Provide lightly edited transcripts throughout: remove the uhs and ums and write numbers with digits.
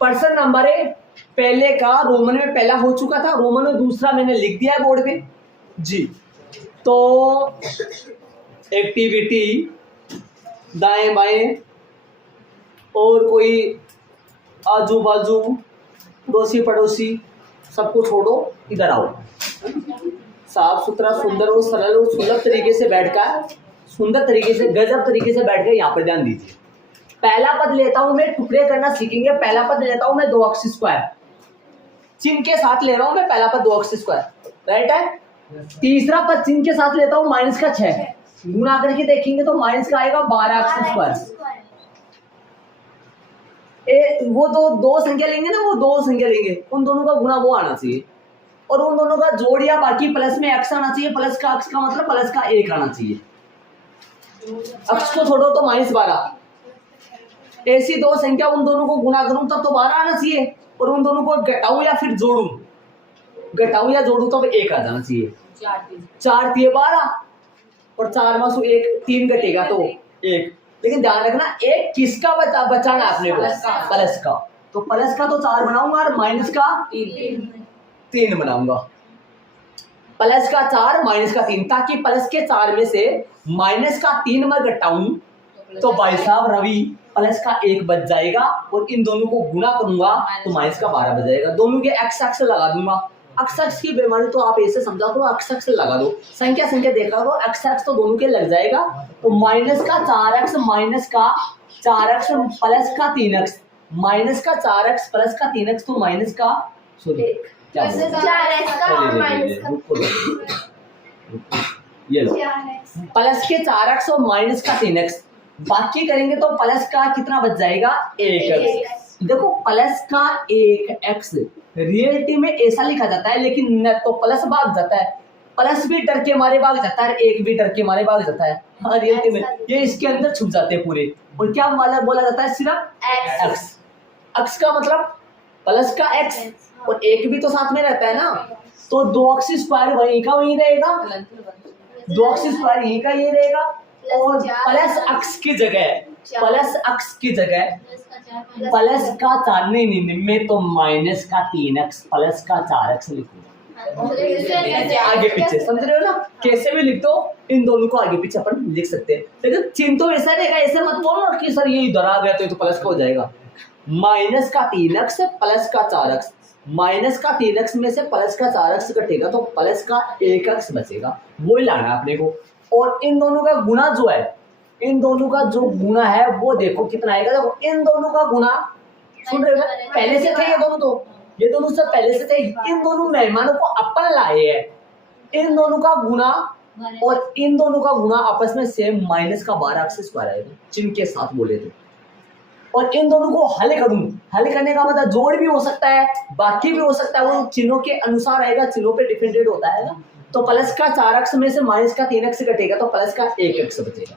Person number है, पहले का रोमन में पहला हो चुका था, रोमन में दूसरा मैंने लिख दिया है बोर्ड पे जी। तो एक्टिविटी दाएं बाएं और कोई आजू बाजू पड़ोसी पड़ोसी सबको छोड़ो, इधर आओ। साफ सुथरा सुंदर और सरल और सुलभ तरीके से बैठकर, सुंदर तरीके से, गजब तरीके से बैठकर यहाँ पर ध्यान दीजिए। पहला पद लेता हूं मैं, टुकड़े करना सीखेंगे। पहला पद लेता हूं मैं 2x स्क्वायर, चिन्ह के साथ ले रहा हूं मैं पहला पद 2x स्क्वायर, राइट है। तीसरा पद चिन्ह के साथ लेता हूं माइनस का 6, गुणा करके देखेंगे तो माइनस का आएगा 12x स्क्वायर। वो दो संख्या लेंगे ना, वो दो संख्या लेंगे, उन दोनों का गुणा वो आना चाहिए और उन दोनों का जोड़ या बाकी प्लस में x आना चाहिए। प्लस का x का मतलब प्लस का 1 आना चाहिए। x को छोड़ो तो -12। ऐसी दो संख्या उन दोनों को गुणा करूं तब तो 12 आना चाहिए और उन दोनों को घटाऊं या फिर जोड़ूं, घटाऊं या जोड़ूं तब 1 आ जाना चाहिए। 4 3 12 और 4 में से 1 3 घटेगा तो 1। लेकिन ध्यान रखना 1 किसका बचाना है अपने को, प्लस का। तो प्लस का तो 4 बनाऊंगा और माइनस का 3 बनाऊंगा। प्लस का 4 माइनस का 3, ताकि प्लस के 4 में से माइनस का 3 में घटाऊं तो भाई साहब रवि प्लस का 1 बच जाएगा और इन दोनों को गुणा करूंगा तो माइनस का 12 बच जाएगा। दोनों के एक्स एक्स लगा दूंगा। एक्स एक्स की बेमानी तो आप ऐसे समझा करो, एक्स एक्स लगा दो, संख्या संख्या देखा करो, एक्स एक्स तो दोनों के लग जाएगा। तो माइनस का 4x माइनस का 4x प्लस का 3x, माइनस का 4x प्लस का 3x तो माइनस का सॉरी क्या ये लो प्लस के 4x और माइनस का 3x, बाकी करेंगे तो प्लस का कितना बच जाएगा 1x। देखो प्लस का 1x रियलिटी में ऐसा लिखा जाता है, लेकिन न तो प्लस भाग जाता है, प्लस भी डर के मारे भाग जाता है, 1 भी डर के मारे भाग जाता है। हाँ रियलिटी में ये इसके अंदर छुप जाते हैं पूरे। और क्या बोला जाता है सिर्फ x। x का मतलब प्लस का x और 1 भी तो साथ में रहता है ना, तो 2x स्क्वायर वहीं का वहीं रहेगा, 2x स्क्वायर यहीं का ये रहेगा और प्लस x की जगह प्लस का 4 नहीं मैं तो माइनस का 3x प्लस का 4x लिखूंगा। आगे पीछे समझ रहे हो ना, कैसे भी लिख दो, इन दोनों को आगे पीछे अपन लिख सकते हैं। लेकिन चिन्ह तो ऐसा रहेगा, ऐसे मत बोलो कि सर ये इधर आ गया तो ये तो प्लस का हो जाएगा। माइनस का 3x प्लस का 4x, माइनस का 3x में से प्लस का 4x घटेगा तो प्लस का 1x बचेगा, वो ही लाना है अपने को। और इन दोनों का गुणा जो है, इन दोनों का जो गुणा है वो देखो कितना आएगा। देखो इन दोनों का गुणा, सुन रहे हो, पहले से थे ये दोनों, तो ये दोनों सब पहले से थे, इन दोनों मेहमानों को अपन लाए हैं। इन दोनों का गुणा और इन दोनों का गुणा आपस में सेम माइनस का 12x स्क्वायर आएगा, चिन्ह के साथ बोले तो। और इन दोनों को हल करूं, हल करने का मतलब जोड़ भी हो सकता है, बाकी भी हो सकता है, वो चिन्हों के अनुसार आएगा, चिन्हों पे डिपेंडेंट होता है ना। तो प्लस का 4x में से माइनस का 3x घटेगा तो प्लस का 1x बचेगा।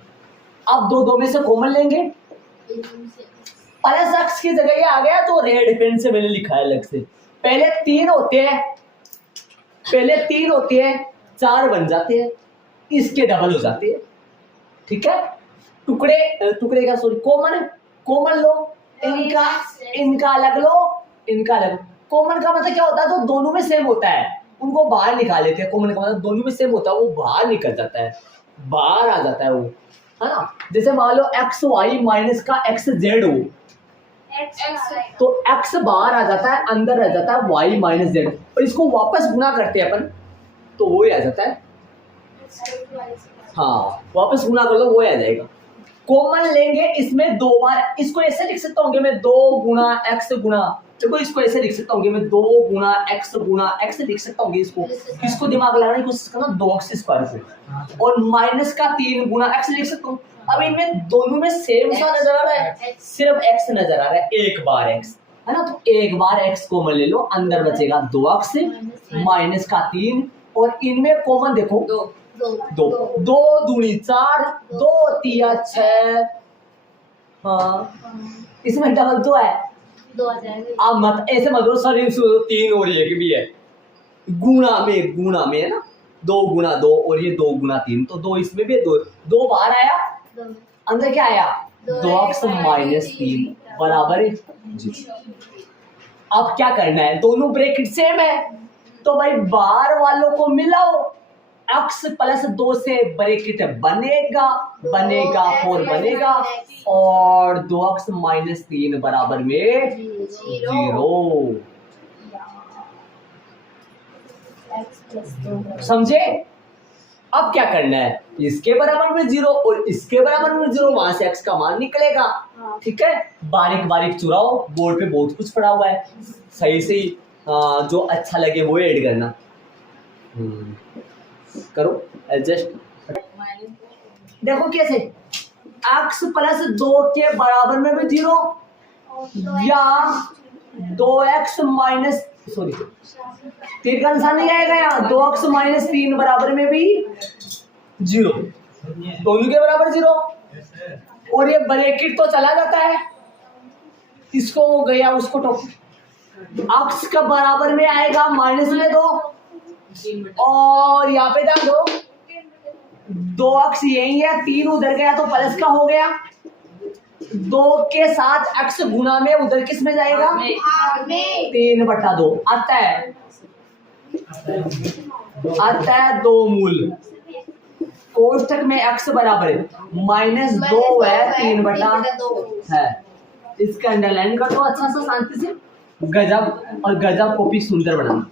अब दो में से कॉमन लेंगे, प्लस x की जगह ये आ गया तो रेड पेन से मैंने लिखा है अलग से। पहले 3 होते हैं 4 बन जाते हैं, इसके डबल हो जाते हैं, ठीक है। टुकड़े का सॉरी कॉमन लो, इनका अलग लो, इनका अलग। कॉमन का मतलब क्या होता है, तो दोनों में सेम होता है उनको बाहर निकाल लेते हैं। कॉमन का मतलब दोनों में सेम होता है, वो बाहर निकल जाता है, बाहर आ जाता है वो, है ना। जैसे मान लो एक्स वाई माइनस का एक्स जेड हो, तो एक्स बाहर आ जाता है, अंदर रह जाता है वाई माइनस जेड, और इसको वापस गुना करते हैं अपन तो वो ही आ जाता है। हाँ वापस गुना कर लो वो आ जाएगा। कॉमन लेंगे इसमें 2 बार, इसको ऐसे लिख सकता हूँ मैं 2 गुना एक्स गुना, देखो इसको ऐसे लिख सकता हूँ मैं 2 गुना एक्स लिख सकता हूँ। इसको दिमाग लगाने की कोशिश करना 2x स्क्वायर से, और माइनस का 3 गुना एक्स लिख सकता हूँ। अब इनमें दोनों में सेम सा नजर आ रहा है, सिर्फ x नजर आ रहा है, एक बार x है ना, तो एक बार x कॉमन ले लो, अंदर बचेगा 2x माइनस का 3, और इनमें कॉमन देखो 2 दूनी 4, 2 तिया 6, हाँ इसमें डबल तो है 2 आ जाएगा। आप मत ऐसे मत बोलो सर 3 और ये भी है, गुणा में है ना, 2 गुना 2 और ये 2 गुना 3, तो 2 इसमें भी है, 2 बाहर आया, अंदर क्या आया 2x माइनस 3 बराबर है जी। अब क्या करना है, दोनों ब्रैकेट सेम है तो भाई बाहर वालों को मिलाओ, x प्लस 2 से ब्रैकेट बनेगा 4 बनेगा और 2x माइनस 3 बराबर में 0। समझे? अब क्या करना है, इसके बराबर में 0 और इसके बराबर में 0, वहां से x का मान निकलेगा। ठीक है, बारीक बारीक चुराओ, बोर्ड पे बहुत कुछ पड़ा हुआ है, सही से जो अच्छा लगे वो ऐड करना। करो एडजस्ट। देखो कैसे, x प्लस 2 के बराबर में भी 0 या 2x माइनस 3 का निशान नहीं आएगा यहाँ, 2x माइनस 3 बराबर में भी 0, दोनों के बराबर 0 और ये ब्रैकेट तो चला जाता है, इसको वो गया उसको टॉप, x का बराबर में आएगा माइनस में 2 और यहाँ पे ध्यान दो 2x यही है, 3 उधर गया तो प्लस का हो गया, 2 के साथ x गुना में उधर किस में जाएगा 3/2 आता है 2 मूल, कोष्ठक में x बराबर -2 है 3/2 है। इसका अंडरलाइन कर दो अच्छा सा शांति से, गजब और गजब कॉपी सुंदर बनाना।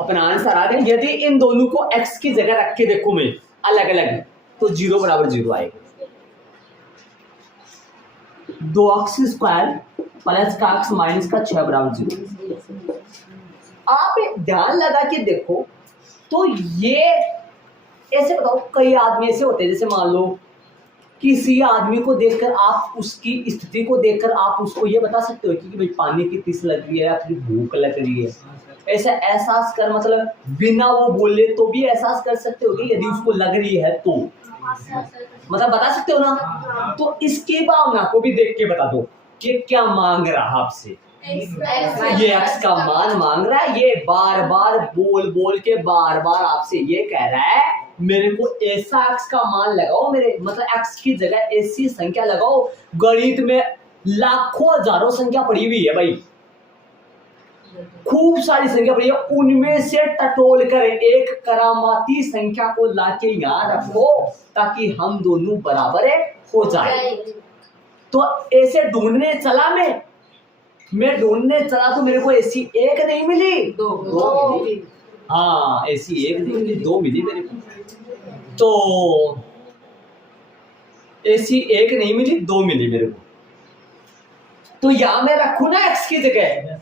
अपना आंसर आ गया, यदि इन दोनों को x की जगह रख के देखो मैं अलग अलग तो 0 बराबर 0 आएगा। 2x स्क्वायर प्लस का x माइनस का 6 बराबर 0। आप ध्यान लगा के देखो तो ये ऐसे बताओ, कई आदमी ऐसे होते हैं, जैसे मान लो किसी आदमी को देखकर आप उसकी स्थिति को देखकर आप उसको ये बता सकते हो कि भाई पानी की तीस लग रही है या फिर भूख लग रही है, ऐसा एहसास कर, मतलब बिना वो बोले तो भी एहसास कर सकते हो कि यदि उसको लग रही है तो, मतलब बता सकते हो ना। तो इसकी भावना को भी देख के बता दो कि क्या मांग रहा है आपसे, ये x का मान मांग रहा है, ये बार बार बोल बोल के बार बार आपसे ये कह रहा है मेरे को ऐसा x का मान लगाओ, मेरे मतलब x की जगह ऐसी संख्या लगाओ। गणित में लाखों हजारों संख्या पड़ी हुई है भाई, खूब सारी संख्या पड़ी है, उनमें से टटोल कर एक करामाती संख्या को लाके यहाँ रखो ताकि हम दोनों बराबर हो जाए। तो ऐसे ढूंढने चला मैं ढूंढने चला तो मेरे को ऐसी एक नहीं मिली, दो मिली। हाँ, ऐसी एक नहीं मिली, 2 मिली मेरे को। तो ऐसी एक नहीं मिली, 2 मिली मेरे को। तो यहां मैं रखू ना x की जगह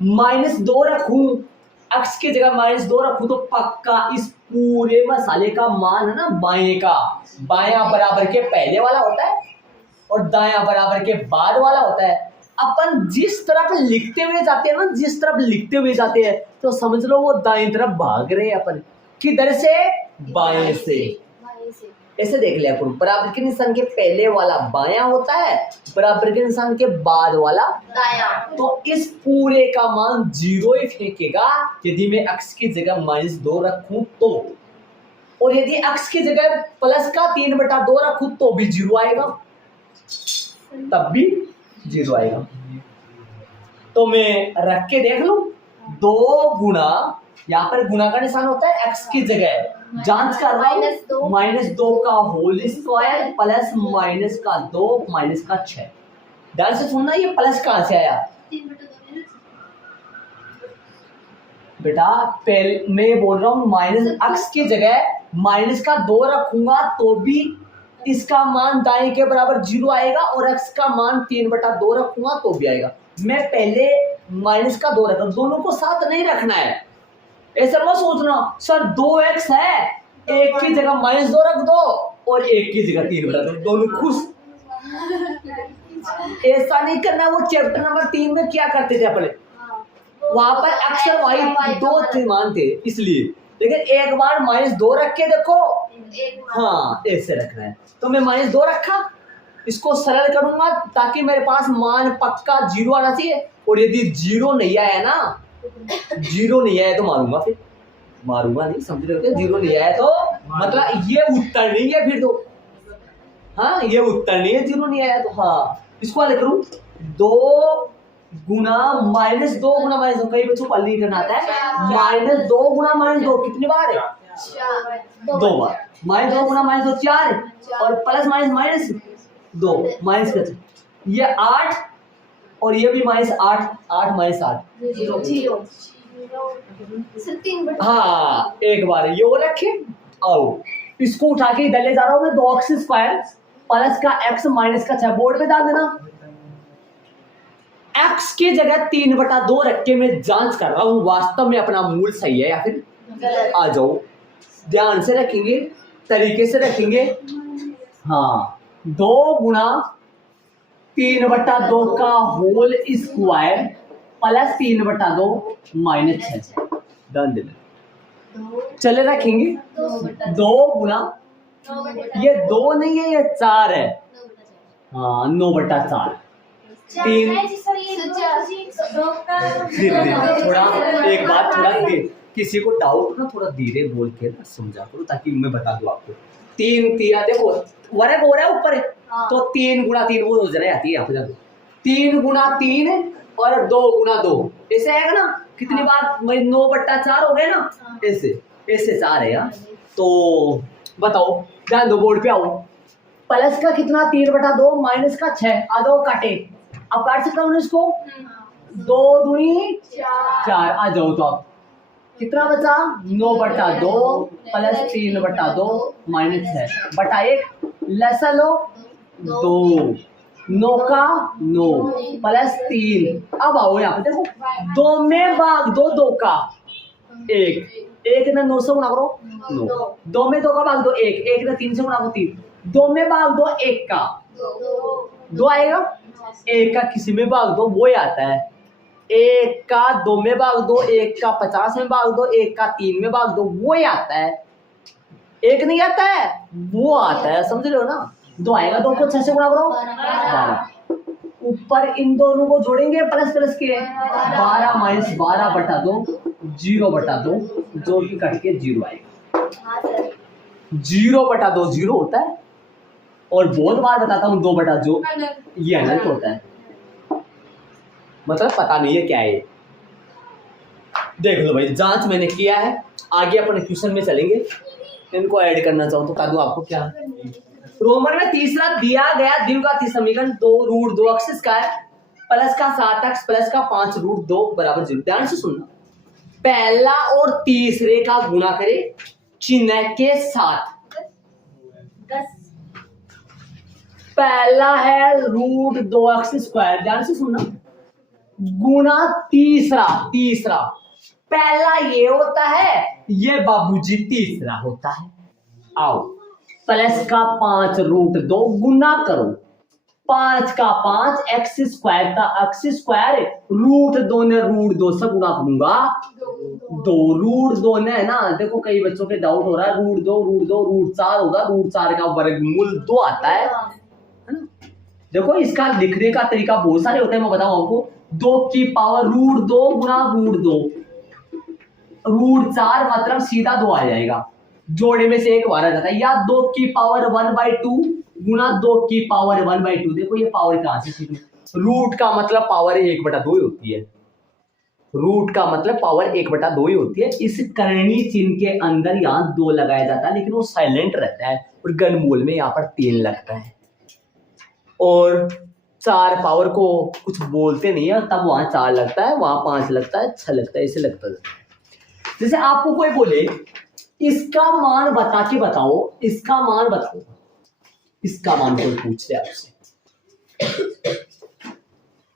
-2 रखूं, x की जगह -2 रखूं तो पक्का इस पूरे मसाले का मान है ना बाएं का, बायां बराबर के पहले वाला होता है और दायां बराबर के बाद वाला होता है। अपन जिस तरफ लिखते हुए जाते हैं ना, जिस तरफ लिखते हुए जाते हैं तो समझ लो वो दाएं तरफ भाग रहे हैं अपन, किधर से, बाएं से। ऐसे देख लिया करो, बराबर के निशान के पहले वाला बायां होता है, बराबर के निशान के बाद वाला दायां। तो इस पूरे का मान 0 ही फेंकेगा यदि मैं x की जगह -2 रखूं तो, और यदि x की जगह प्लस का 3/2 रखूं तो भी 0 आएगा, तब भी 0 आएगा। तो मैं रख के देख लूं, 2 गुना, यहाँ पर गुना का निशान होता है x की जगह, जांच कर रहा हूं -2 का होल स्क्वायर प्लस माइनस का 2 माइनस का 6। ध्यान से सुनना, ये प्लस कहां से आया बेटा, पहले मैं बोल रहा हूं x की जगह माइनस का 2 रखूंगा तो भी इसका मान दाएं के बराबर 0 आएगा और x का मान 3/2 रखूंगा तो भी आएगा। मैं पहले माइनस का 2 रखा, दोनों को साथ नहीं रखना है। ऐसा मत सोचना सर 2x है, एक की जगह -2 रख दो और एक की जगह 3/2, दोनों खुश। ऐसा नहीं करना, वो चैप्टर नंबर 3 में क्या करते थे अपने, वहां पर अक्षर y 2 त्रिमान थे इसलिए, लेकिन एक बार -2 रख के देखो। हाँ, ऐसे रखना है। तो मैं -2 रखा, इसको सरल करूंगा ताकि मेरे पास मान पक्का 0 आना चाहिए, और यदि 0 नहीं आया ना, 0 नहीं आया तो मारूंगा नहीं, समझ रहे हो? 0 नहीं आया तो मतलब ये उत्तर नहीं है फिर तो, हाँ ये उत्तर नहीं है, 0 नहीं आया तो। हाँ, इसको अलग करूं, 2 गुना -2 गुना -2, कई बच्चों को नहीं करना आता है। -2 गुना -2 कितनी बार है? 2 बार। -2 गुना -2 4, और प्लस माइनस 2 माइनस का, ये 8 और ये भी -8, 8 -8 0 हाँ, एक बार ये वो रखे। आओ इसको उठा के इधर ले जा रहा हूँ मैं, 2x² प्लस का x माइनस का 6 बोर्ड पे डाल देना। x की जगह 3/2 रख के मैं जांच कर रहा हूँ वास्तव में अपना मूल सही है या फिर। आ जाओ, ध्यान से रखेंगे, तरीके से रखेंगे। हाँ, 2 गुना 3/2 का होल स्क्वायर प्लस 3/2 -6 डन देना। चले रखेंगे 2 गुना, ये 2 नहीं है, ये 4 है। हाँ, 9/4 3। थोड़ा एक बात, थोड़ा किसी को डाउट ना थोड़ा धीरे बोल के ना समझा करो, ताकि मैं बता दूं आपको। 3 तिया देखो वर्ग हो रहा है ऊपर, तो 3 गुना 3 वो जरा आती है, आपको 3 गुना 3 और 2 गुना 2 ऐसे आएगा ना। कितनी बार 9/4 हो गए ना, ऐसे 4 है यार। तो बताओ, ध्यान दो, बोर्ड पे आओ। प्लस का कितना 3/2 माइनस का 6, आ जाओ काटे। अब काट सकता हूँ इसको, 2 दूनी 4, आ जाओ। तो अब कितना बचा? 9/2 प्लस 3/2 -6 बटा 1, लसा लो 2, 9 का 9 प्लस 3। अब आओ यहाँ पे देखो, 2 में भाग 2 2 का 1 ना 9 से गुणा करो 9, 2 में 2 का भाग दो 1 ना 3 से गुणा करो 3, 2 में भाग दो 1 का 2 आएगा, 1 का किसी में भाग दो वो ही आता है। 1 का 2 में भाग दो, 1 का 50 में भाग दो, 1 का 3 में भाग दो वो ही आता है। 1 नहीं आता है, वो आता है, समझ रहे हो ना। 2 आएगा, 2 को 6 से गुणा करो 12। ऊपर इन दोनों को जोड़ेंगे प्लस प्लस के, 12 - 12/2 0/2, जोड़ के कट के 0 आएगा। 0/2 0 होता है, और बहुत बार बताता हूँ 2/2 ये अनंत होता है। मतलब पता नहीं है क्या है। देख लो भाई, जांच मैंने किया है। आगे अपने क्वेश्चन में चलेंगे। इनको ऐड करना चाहो तो कर दो। आपको क्या रोमन में तीसरा दिया गया द्विघाती समीकरण 2√2x² प्लस का 7x प्लस का 5√2 = 0। ध्यान से सुनना, पहला और तीसरे का गुणा करे चिन्ह के साथ। पहला है √2x², ध्यान से सुनना, गुना तीसरा पहला ये होता है, ये बाबूजी तीसरा होता है। आओ, प्लस का 5√2 गुना करो, 5 का 5 x² का x², √2 ने √2 से गुणा करूंगा 2, √2 ने है ना। देखो कई बच्चों के डाउट हो रहा है, √2 √4 होगा, √4 का वर्गमूल 2 आता है ना। देखो इसका लिखने का तरीका बहुत सारे होते हैं, मैं बताऊं आपको। 2 की पावर √2 गुना √2, √4 मतलब सीधा 2 आ जाएगा, जोड़े में से एक बार आ जाता है। या 2 की पावर 1/2 गुना 2 की पावर 1/2। देखो ये पावर कहां से सीखना, रूट का मतलब पावर 1/2 ही होती है। रूट का मतलब पावर 1/2 ही होती है। इस करणी चिन्ह के अंदर यहाँ 2 लगाया जाता है, लेकिन वो साइलेंट रहता है, और घनमूल में यहाँ पर 3 लगता है। और 4 पावर को कुछ बोलते नहीं है, तब वहां 4 लगता है, वहां 5 लगता है, 6 लगता है, ऐसे लगता है। जैसे आपको कोई बोले इसका मान बता के बताओ, इसका मान बताओ, इसका मान कोई पूछ ले आपसे,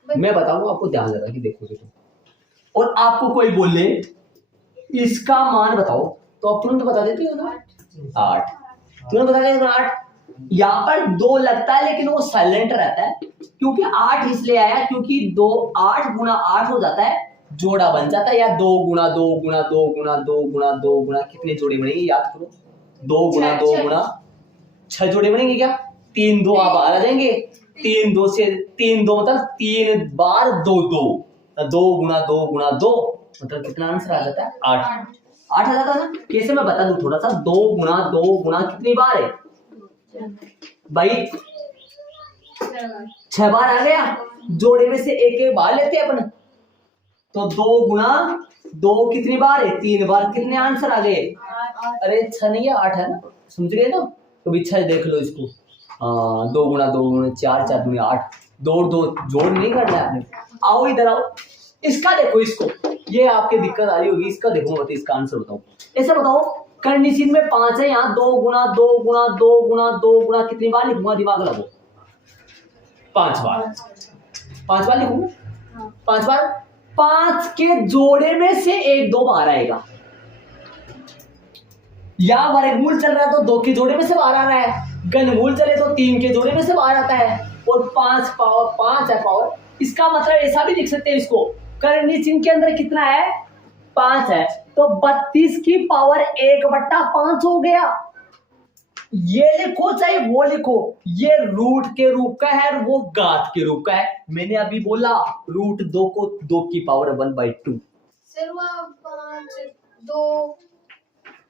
मैं बताऊंगा आपको, ध्यान लगा कि देखो। और आपको कोई बोले इसका मान बताओ, तो आप तुरंत बता देते हो ना 8, तुरंत बता देते 8। यहाँ पर 2 लगता है, लेकिन वो साइलेंट रहता है, क्योंकि 8 इसलिए आया क्योंकि 8 गुना 8 हो जाता है, जोड़ा बन जाता है। या 2 गुना 2 गुना 2 गुना 2 गुना 2 गुना कितने जोड़े बनेंगे याद करो, 2 गुना 2 गुना 6 जोड़े बनेंगे क्या? 3 2 आप बाहर आ जाएंगे, 3 2 से 3 2 मतलब 3 बार 2 2, 2 गुना 2 गुना 2 मतलब कितना आंसर आ जाता है? 8 आ जाता है ना। कैसे मैं बता दूं थोड़ा सा, 2 गुना कितनी बार है भाई? 6 बार आ गया, जोड़े में से एक एक बार लेते हैं अपन, तो 2 गुना 2 कितनी बार है, 3 बार। कितने आंसर आ गए? अरे 6 नहीं है 8 है ना, समझ गए ना? तो भी 6 देख लो इसको। 2 गुना 2 गुना 4, 4 गुना 8, 2 2 जोड़ नहीं करना है आपने। आओ इधर आओ, इसका देखो, इसको ये आपके दिक्कत आ रही होगी, इसका देखो मत, इसका आंसर बताओ। ऐसा बताओ, कंडीशन में 5 है, यहाँ 2 गुना 2 गुना 2 गुना 2 गुना कितनी बार लिखूंगा, दिमाग लगाओ। 5 बार, 5 बार लिखूंगा, 5 बार। 5 के जोड़े में से 1 2 बार आएगा। या वर्गमूल चल रहा है तो 2 के जोड़े में से बाहर आ रहा है, घनमूल चले तो 3 के जोड़े में से बाहर आता है, और 5 पावर 5 है पावर। इसका मतलब ऐसा भी लिख सकते हैं इसको, करनी चिन्ह के अंदर कितना है, 5 है, तो 32 की पावर 1/5 हो गया। ये लिखो चाहे वो लिखो, ये रूट के रूप का है, वो घात के रूप का है। मैंने अभी बोला रूट 2 को 2 की पावर 1/2,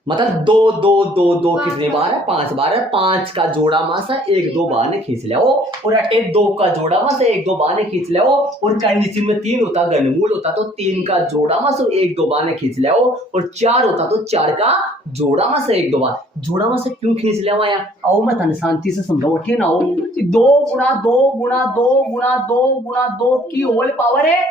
मतलब 2 2 2 2 कितने बार है, 5 बार है। 5 का जोड़ा मासा 1 2 बार ने खींच लिया, और 2 का जोड़ा मासा 1 2 बार ने खींच लिया, और कंडीशन में 3 होता, घनमूल होता तो 3 का जोड़ा मासा 1 2 बार ने खींच लिया, और 4 होता तो 4 का जोड़ा मासा 1 2 बार। जोड़ा मासा क्यों खींच लिया वहां? आओ मैं तने शांति से समझाऊं, ठीक ना? 2 गुना 2 गुना 2 गुना 2 गुना 2 की होल पावर है।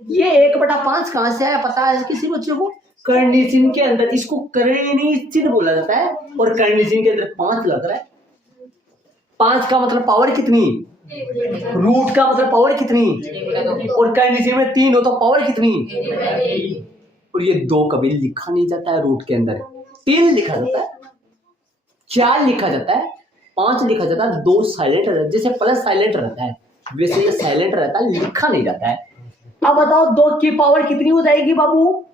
ये 1/5 कहां से आया पता है किसी बच्चे को? करनी चिन्ह के अंदर इसको करनी चिन्ह बोला जाता है, और करनी चिन्ह के अंदर 5 लग रहा है। 5 का मतलब पावर कितनी, रूट का मतलब पावर कितनी, और करनी चिन्ह में 3 हो तो पावर कितनी। और ये 2 कभी लिखा नहीं जाता है रूट के अंदर, 3 लिखा जाता है, 4 लिखा जाता है, 5 लिखा जाता है, 2 साइलेंट रहता है। जैसे प्लस साइलेंट रहता है वैसे ये साइलेंट रहता है, लिखा नहीं जाता है। अब बताओ 2 की पावर कितनी हो जाएगी बाबू?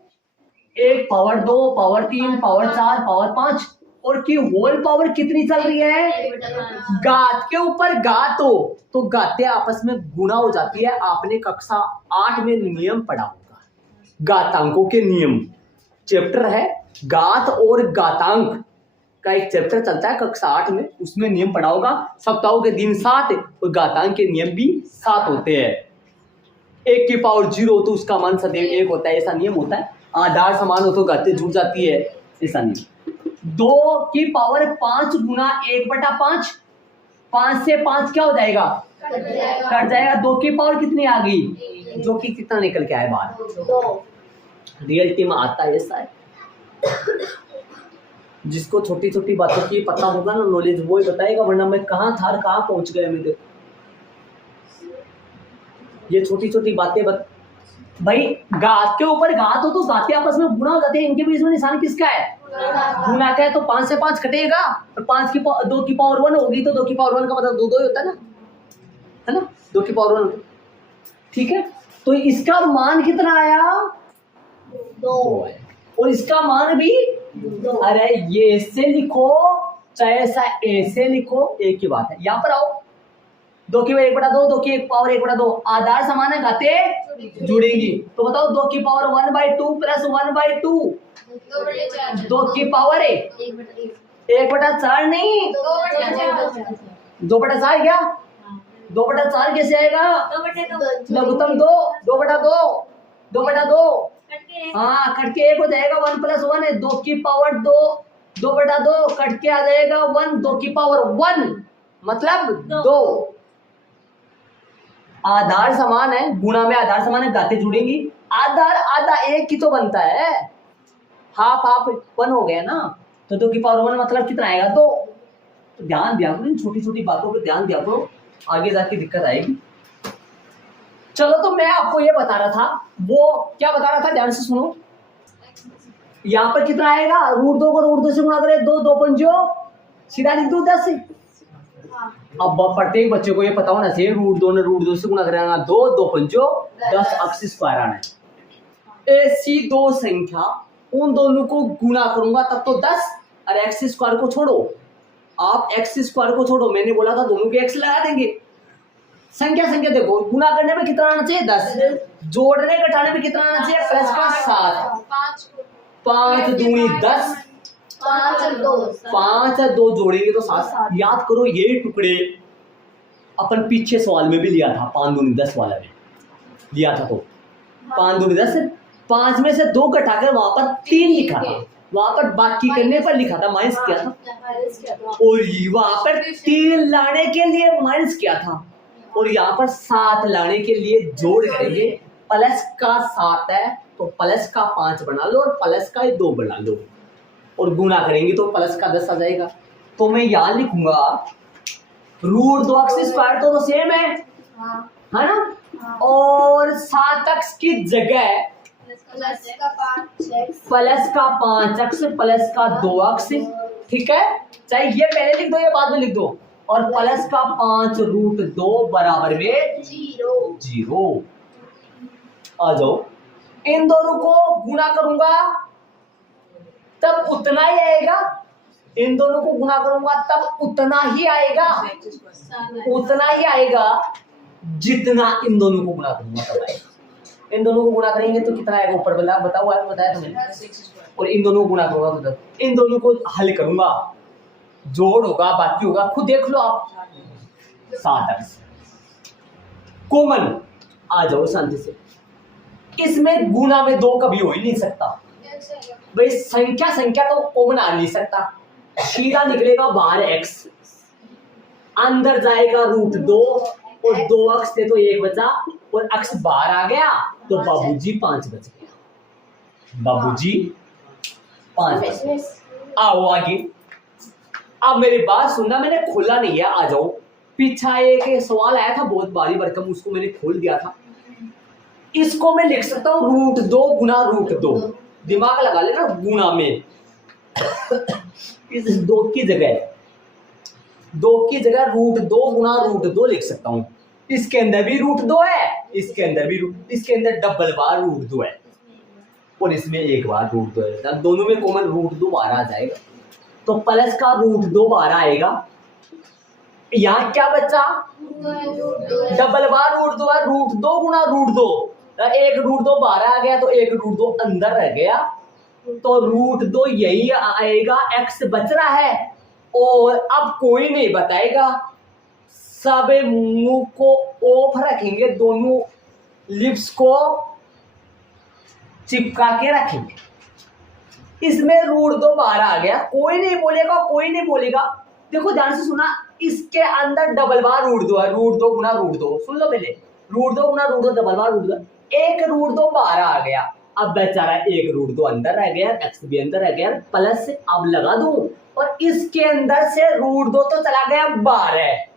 1 पावर 2 पावर 3 पावर 4 पावर 5, और की होल पावर कितनी चल रही है? घात के ऊपर घात हो तो घातें आपस में गुणा हो जाती है। आपने कक्षा 8 में नियम पढ़ा होगा, घातांकों के नियम चैप्टर है, घात और घातांक का एक चैप्टर चलता है कक्षा 8 में, उसमें नियम पढ़ा होगा। सप्ताहों के दिन 7 और घातांक के नियम भी 7 होते हैं। 1 की पावर 0 हो तो उसका मान सदैव 1 होता है, ऐसा नियम होता है। आधार समान हो तो घातें जुड़ जाती है, ऐसा नहीं। 2 की पावर 5 गुना 1/5, 5 से 5 क्या हो जाएगा, कट जाएगा। 2 की पावर कितनी आ गई, जो कि कितना निकल के आए बाहर। रियलिटी में आता है ऐसा है। जिसको छोटी छोटी बातों की पता होगा ना, नॉलेज, वो ही बताएगा, वरना मैं कहाँ था कहाँ पहुंच गया मेरे। ये छोटी छोटी बातें भाई, घात के ऊपर घात हो तो घातें आपस में गुणा हो जाते हैं। इनके बीच में निशान किसका है, गुणा का है, तो 5 से 5 कटेगा, और 2 की पावर 1 होगी, तो 2 की पावर 1 का मतलब 2 2 ही होता है ना, है ना? 2 की पावर 1 होता, ठीक है। तो इसका मान कितना आया, 2 है, और इसका मान भी 2। अरे ये ऐसे लिखो चाहे ऐसा ऐसे लिखो, एक ही बात है। यहाँ पर आओ, 2 की 1/2, 2 की पावर 1/2, आधार समान है, घातें जुड़ेंगी। तो बताओ 2 की पावर 1/2 प्लस 1/2, 2 की पावर 1/4 नहीं, 2/4 क्या, 2/4 कैसे आएगा, लघुत्तम 2, 2/2, 2/2, हाँ कट के 1 हो जाएगा, 1 + 1 है। 2 की पावर 2, 2/2 कट के आ जाएगा 1, 2 की पावर 1 मतलब 2। आधार समान है, गुणा में आधार समान है, घातें जुड़ेंगी। आधार आधा 1 की तो बनता है, हाफ हाफ 1 हो गया ना, तो 2 की पावर 1 मतलब कितना आएगा, 2। तो ध्यान दिया करो, इन छोटी छोटी बातों पे ध्यान दिया करो, आगे जाके दिक्कत आएगी। चलो, तो मैं आपको ये बता रहा था, वो क्या बता रहा था, ध्यान से सुनो। यहाँ पर कितना आएगा, √2 को √2 से गुणा करें, 2 2 पंजो सीधा लिख दो 10। अब प्रत्येक बच्चे को ये पता होना चाहिए, √2 ने √2 से गुणा करेगा, 2 2 पंजो 10 अक्स स्क्वायर आना है। ऐसी दो संख्या, उन दोनों को गुणा करूंगा तब तो 10, और एक्स स्क्वायर को छोड़ो, आप एक्स स्क्वायर को छोड़ो, मैंने बोला था दोनों के एक्स लगा देंगे। संख्या देखो, गुणा करने में कितना आना चाहिए, 10, जोड़ने घटाने में कितना आना चाहिए, प्लस का 7, 5 दूनी 10, 5 और 2 जोड़ेंगे तो 7। याद करो, ये टुकड़े अपन पीछे सवाल में भी लिया था, 5 दूनी 10 वाला में लिया था। तो 5 दूनी 10, 5 में से 2 घटाकर वहां पर 3 लिखा था, वहां पर बाकी करने पर लिखा था माइनस किया था, और वहां पर 3 लाने के लिए माइनस किया था, और यहाँ पर 7 लाने के लिए जोड़ करेंगे। प्लस का 7 है तो प्लस का 5 बना लो और प्लस का 2 बना लो, और गुना करेंगे तो प्लस का 10 आ जाएगा। तो मैं यहाँ लिखूंगा √2x² तो सेम है, है ना, और 7x की जगह प्लस का 5x प्लस का 2x, ठीक है, चाहे ये पहले लिख दो या बाद में लिख दो, और प्लस का 5√2 बराबर में 0। आ जाओ, इन दोनों को गुना करूंगा तब उतना ही आएगा, इन दोनों को गुना करूंगा तब उतना ही आएगा जितना इन दोनों को गुना करूंगा तब आएगा। इन दोनों को गुना करेंगे तो कितना आएगा, ऊपर बताया तो मैंने, और इन दोनों को गुना करूंगा तो तब इन दोनों को हल करूंगा, जोड़ होगा बाकी होगा, खुद देख लो आप। 7x कॉमन आ जाओ शांति से, इसमें गुना में 2 कभी हो ही नहीं सकता भाई, संख्या तो कॉमन आ नहीं सकता, सीधा निकलेगा बाहर x, अंदर जाएगा √2 और 2x थे तो 1 बचा, और x बाहर आ गया तो बाबूजी 5 बच गया, बाबूजी 5 बच गया। आओ आगे, अब मेरी बात सुनना, मैंने खोला नहीं है, आ जाओ। पीछा एक सवाल आया था बहुत भारी भरकम, उसको मैंने खोल दिया था। इसको मैं लिख सकता हूँ √2 गुना √2, दिमाग लगा लेना, गुना में इस 2 की जगह √2 गुना √2 लिख सकता हूँ। इसके अंदर भी √2 है, इसके अंदर डबल बार √2 है, और इसमें एक बार √2 है, दोनों में कॉमन √2 बाहर आ जाएगा, तो प्लस का √2 बाहर आएगा। यहाँ क्या बचा, डबल बार √2 है, √2 गुना √2, एक √2 बाहर आ गया तो एक √2 अंदर रह गया, तो √2 यही आएगा, x बच रहा है, और अब कोई नहीं बताएगा, सब मुंह को ऑफ रखेंगे, दोनों लिप्स को चिपका के रखेंगे। इसमें √2 बाहर आ गया, कोई नहीं बोलेगा। देखो ध्यान से सुना, इसके अंदर डबल बार √2 है, √2 गुना √2, सुन लो पहले, √2 गुना √2 डबल बार √2, एक √2 बाहर आ गया, अब बेचारा एक √2 अंदर रह गया, x भी अंदर रह गया, प्लस से अब लगा दूं, और इसके अंदर से √2 तो चला गया बाहर है,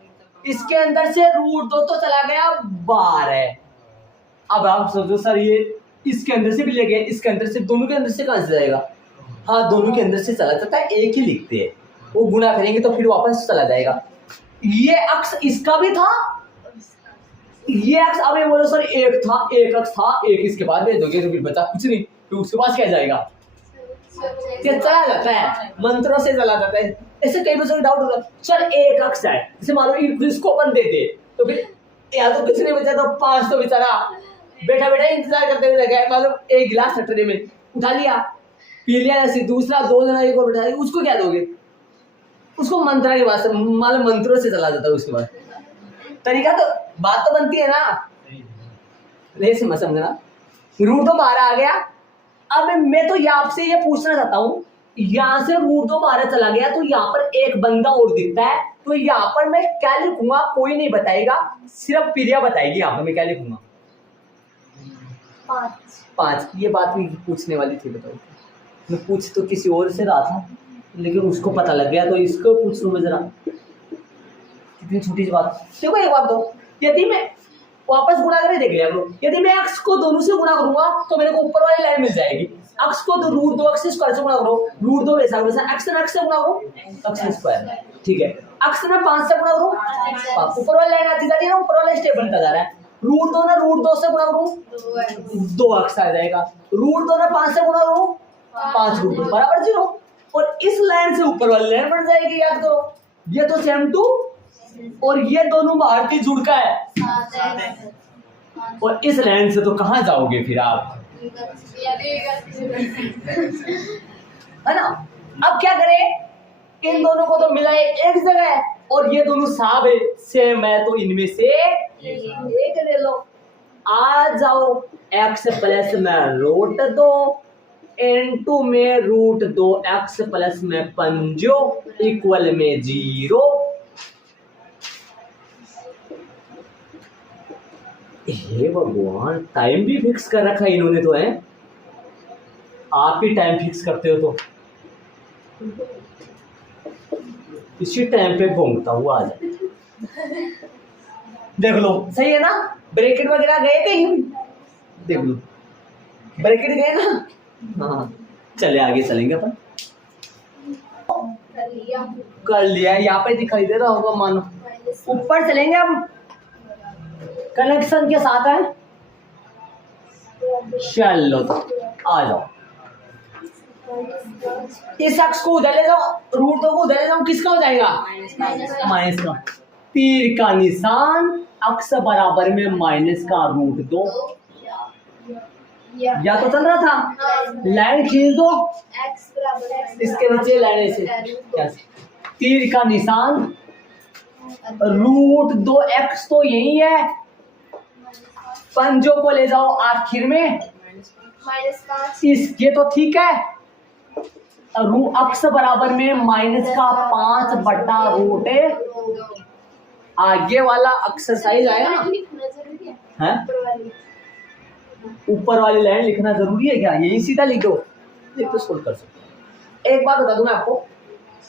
इसके अंदर से √2 तो चला गया बाहर है। अब आप सोचो सर ये इसके अंदर से भी ले गए, इसके अंदर से, दोनों के अंदर से कहां से जाएगा, हाँ दोनों के अंदर से चला जाता है, एक ही लिखते हैं, वो गुना करेंगे तो फिर वापस चला जाएगा। ये अक्स इसका भी था, ये अक्स, अब ये बोलो सर एक अक्स था, एक इसके बाद भेज दोगे तो फिर बचा कुछ नहीं, तो उसके पास क्या जाएगा, ये चला जाता है, मंत्रों से चला जाता है। ऐसे कई बच्चों को डाउट होता है, सर एक अक्स है, जैसे मान लो इसको अपन दे दे तो फिर या तो कुछ नहीं बचा, तो 5 तो बेचारा बैठा इंतजार करते हुए लगा है, मतलब एक गिलास सटरे में उठा लिया, पी लिया, ऐसे दूसरा 2 जना एक और बैठा, उसको क्या दोगे, उसको मंत्रा के बाद मालूम मंत्रों से चला जाता है, उसके बाद तरीका तो बात तो बनती है ना, लेकिन मत समझना, √2 बाहर आ गया। अब मैं तो आपसे ये पूछना चाहता हूँ, यहाँ से √2 बाहर चला गया तो यहाँ पर एक बंदा और दिखता है, तो यहाँ पर मैं क्या लिखूंगा कोई नहीं बताएगा, सिर्फ प्रिया बताएगी यहाँ पर मैं क्या लिखूंगा, 5। ये बात भी पूछने वाली थी, बताओ, मैं पूछ तो किसी और से रहा था लेकिन उसको पता लग गया, तो इसको पूछ लूँ मैं जरा, कितनी छोटी सी बात। देखो एक बात दो, यदि मैं वापस गुणा करके देख लिया करो, यदि मैं x को दोनों से गुणा करूंगा तो मेरे को ऊपर वाली लाइन मिल जाएगी, x को तो √2x स्क्वायर से गुणा करो, √2 वैसा x से गुणा करो x स्क्वायर, ठीक है, x में 5 से गुणा करो, ऊपर वाली लाइन आती जा रही है ना, ऊपर वाला स्टेप बनता जा रहा है, √2 ना √2 से गुणा करो 2x आ जाएगा, √2 ना 5 से गुणा करो 5 √2 बराबर 0, और इस लाइन से ऊपर वाली लाइन बन जाएगी, याद करो, ये तो सेम टू, और ये दोनों बाहर की जुड़ का है, और इस लाइन से तो कहां जाओगे फिर आप, है ना। अब क्या करें, इन दोनों को तो मिला है एक जगह, और ये दोनों साब है, सेम है, तो इनमें से एक ले लो। आ जाओ, x प्लस में रूट 2 इनटू में रूट 2 x प्लस में 5 इक्वल में 0। हे भगवान, टाइम भी फिक्स कर रखा है इन्होंने तो, है आप ही टाइम फिक्स करते हो तो इसी टाइम पे भोंगता हुआ आ जाए। देख लो, सही है ना? ब्रैकेट वगैरह गए कहीं? देख लो, ब्रैकेट गए ना? हाँ, चले आगे चलेंगे अपन। कर लिया, यहाँ पे दिखाई दे रहा होगा मानो। ऊपर चलेंगे अब, कनेक्शन के साथ है। चलो तो आ जाओ, इस अक्ष को उधर ले जाओ, रूट 2 को उधर ले जाओ, किसका हो जाएगा? माइनस का। तीर का निशान अक्ष बराबर में माइनस का रूट 2, या तो चल रहा था, लाइन खींच दो, इसके नीचे लाइन ऐसे, तीर का निशान रूट 2x तो यही है, पंजों को ले जाओ आखिर में, ये तो ठीक है। अक्ष बराबर में माइनस का 5 बटा रूट है। आगे वाला एक्सरसाइज आया है, ऊपर वाली लाइन लिखना जरूरी है क्या? यही सीधा लिख दो, ये तो सोल्व कर सकते। एक बात बता दूं मैं आपको,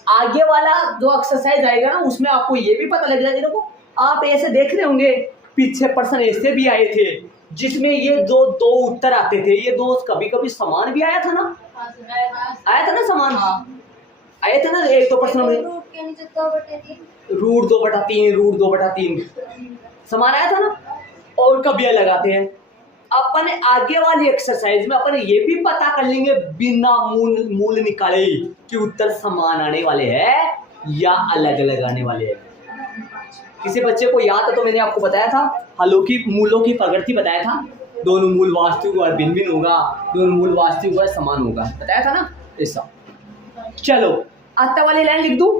आगे वाला जो एक्सरसाइज आएगा ना, उसमें आपको ये भी पता लग जाएगा। देखो, आप ऐसे देख रहे होंगे, पीछे प्रश्न ऐसे भी आए थे जिसमें ये दो उत्तर आते थे, ये दो कभी कभी समान भी आया था ना, आया था ना समान, आया था ना एक दो प्रश्न में, रूट 2/3 रूट 2/3 समान आया था ना। और कभी लगाते हैं अपन आगे वाली एक्सरसाइज में, अपन ये भी पता कर लेंगे बिना मूल निकाले कि उत्तर समान आने वाले हैं या अलग अलग आने वाले हैं। किसी बच्चे को याद है तो मैंने आपको बताया था, हलों की मूलों की प्रकृति बताया था, दोनों मूल वास्तविक और भिन्न भिन्न होगा, दोनों मूल वास्तविक और समान होगा, बताया था ना ऐसा। चलो, आता वाली लाइन लिख दूं,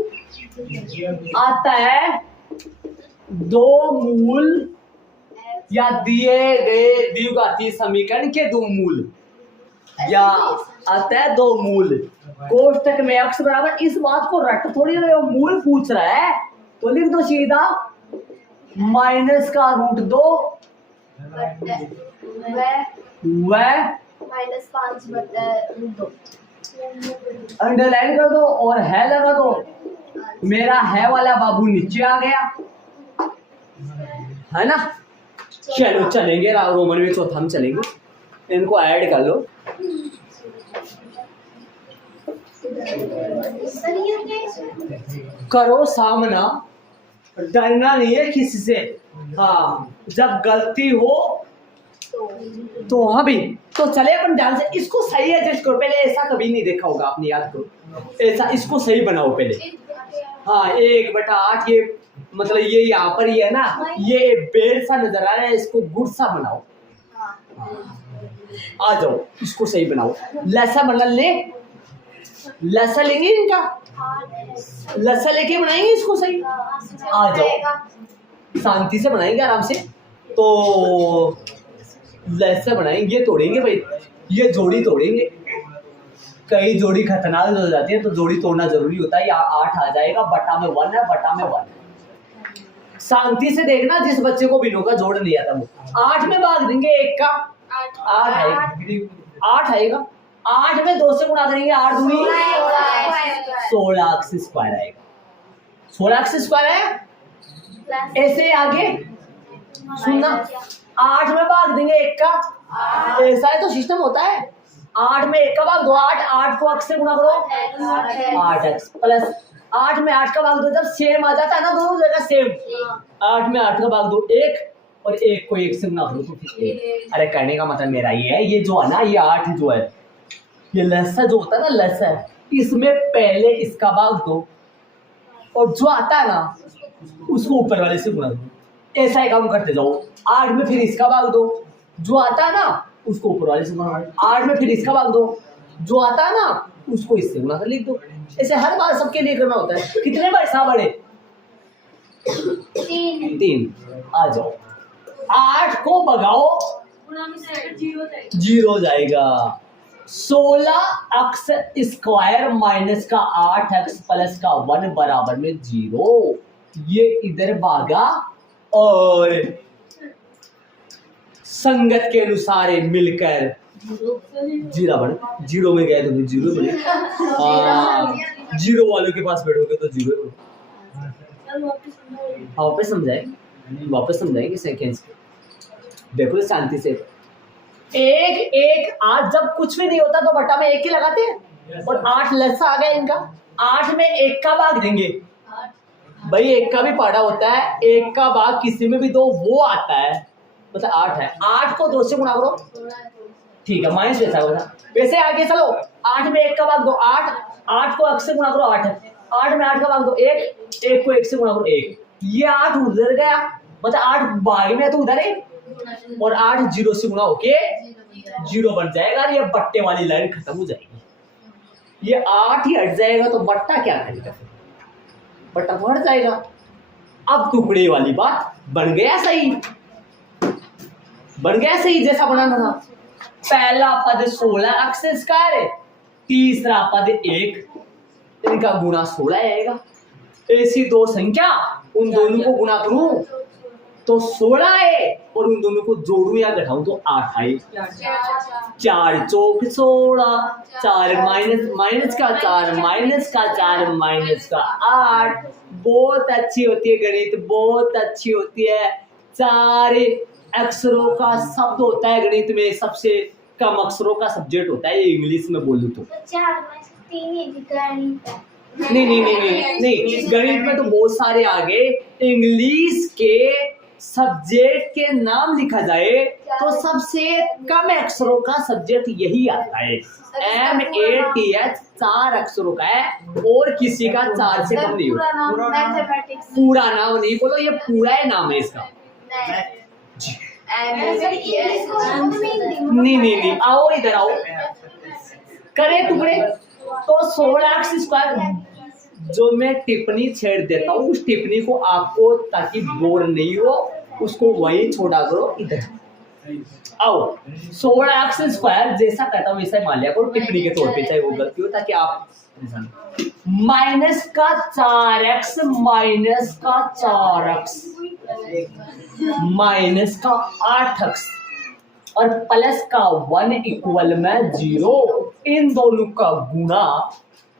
आता है दो मूल या दिए गए द्विघाती समीकरण के दो मूल, या आता है दो मूल कोष्टक में x बराबर, इस बात को रट थोड़ी रहे हो, मूल पूछ रहा है तो लिख दो सीधा माइनस का रूट 2 माइनस 5 बटा रूट 2 अंडरलाइन कर दो और है लगा दो। मेरा है वाला बाबू नीचे आ गया, है ना? चलो चलेंगे रोमन में चौथा हम चलेंगे, इनको ऐड कर लो। करो सामना, डरना नहीं है किसी से। हाँ, जब गलती हो तो हाँ भी तो चले अपन ध्यान से इसको सही एडजस्ट करो। पहले ऐसा कभी नहीं देखा होगा आपने, याद करो ऐसा, इसको सही बनाओ पहले। हाँ, 1/8 ये मतलब ये यहाँ पर ही है ना, ये बेल सा नजर आ रहा है, इसको गुड़ सा बनाओ। आ जाओ, इसको सही बनाओ। लसा बना ले, लसा लेंगे इनका, लसा लेके बनाएंगे इसको सही। आ जाओ, शांति से बनाएंगे आराम से। तो लसा बनाएंगे, ये तोड़ेंगे भाई, ये जोड़ी तोड़ेंगे। कई जोड़ी खतरनाक हो जाती है तो जोड़ी तोड़ना जरूरी होता है। यहाँ 8 आ जाएगा, बटा में 1 है, बटा में 1। शांति से देखना, जिस बच्चे को बिनो का जोड़ नहीं आता वो 8 में भाग देंगे, 1 का 8 आएगा, 8 में 2 से गुणा करेंगे, 8 दूनी 16 x स्क्वायर आएगा। 16 x स्क्वायर है। ऐसे आगे सुनना, 8 में भाग देंगे 1 का, ऐसा है तो सिस्टम होता है। 8 में 1 का भाग दो, 8 को x से गुणा करो, 8x प्लस 8 में 8 का भाग दो, जब सेम आ जाता है ना दोनों जगह सेम, 8 में 8 का भाग दो 1 और 1 को 1 से गुणा करो तो फिर 1। अरे कहने का मतलब मेरा ये है, ये जो है ना, ये 8 जो है, ये लसा जो होता है ना, लसा है, इसमें पहले इसका भाग दो और जो आता है ना उसको ऊपर वाले से गुणा दो। ऐसा ही काम करते जाओ। 8 में फिर इसका भाग दो, जो आता है ना उसको ऊपर वाले से गुणा दो। 8 में फिर इसका भाग दो, जो आता है ना उसको इससे गुना कर लिख दो। ऐसे हर बार सबके लिए करना होता है। कितने भाई साहब बड़े? 3। आ जाओ, 8 को भगाओ, 0 जाएगा। 16x² माइनस का 8x प्लस का 1 बराबर में 0। ये इधर भागा और संगत के अनुसार मिलकर 0 बने। 0 में गए तो 0 बने। 0 वालों के पास बैठोगे तो 0 वापस समझाएंगे सेकेंड्स के। देखो शांति से। 1 8 जब कुछ भी नहीं होता तो बटा में 1 ही लगाते हैं और 8 लसा आ गया इनका। 8 में 1 का भाग देंगे भाई, 1 का भी पाड़ा होता है, 1 का भाग किसी में भी दो वो आता है, मतलब 8 है। 8 को 2 से गुणा करो, ठीक है, माइनस वैसा होगा। वैसे आगे चलो, 8 में 1 का भाग दो 8 को 1 से गुणा करो 8 में 8 का भाग दो 1 को 1 से गुणा करो 1। ये 8 उधर गया, मतलब 8 भाग में तो उधर है और 8 0 से गुणा होके 0 बन जाएगा। ये बट्टे वाली लाइन खत्म हो जाएगी। ये 8 ही हट जाएगा तो बट्टा क्या करेगा? बट्टा तो हट जाएगा। अब टुकड़े वाली बात बन गया सही, जैसा बनाना था। पहला पद 16x², तीसरा पद 1, इनका गुणा 16 आएगा। ऐसी दो संख्या उन दोनों को गुणा करूं तो 16 है और उन दोनों को जोड़ूं या घटाऊं तो 8 आए। 4 चौक 16, 4 माइनस का 4 माइनस का 4 माइनस का 8। बहुत अच्छी होती है गणित, बहुत अच्छी होती है। 4 अक्षरों का शब्द होता है गणित में, सबसे कम अक्षरों का सब्जेक्ट होता है इंग्लिश में बोलूं तो। 4 में से 3 ही दिखाई। नहीं, गणित में तो बहुत सारे आगे। इंग्लिश के सब्जेक्ट के नाम लिखा जाए तो सबसे कम अक्षरों का सब्जेक्ट यही आता है। MATH 4 अक्षरों का है और किसी का 4 से कम नहीं होता। पूरा नाम नहीं बोलो, ये पूरा ही नाम है इसका। नहीं, आओ इधर आओ, करे टुकड़े। तो 16x², जो मैं टिप्पणी छेड़ देता हूँ उस टिप्पणी को आपको, ताकि बोर नहीं हो, उसको वही छोड़ा करो इधर। आओ 16x² जैसा कहता हूँ वैसा मान लिया करो टिप्पणी के तौर पे, चाहे वो गलती हो, ताकि आप माइनस का 4x माइनस का 4x माइनस का 8x और प्लस का 1 इक्वल में 0। इन दोनों का गुणा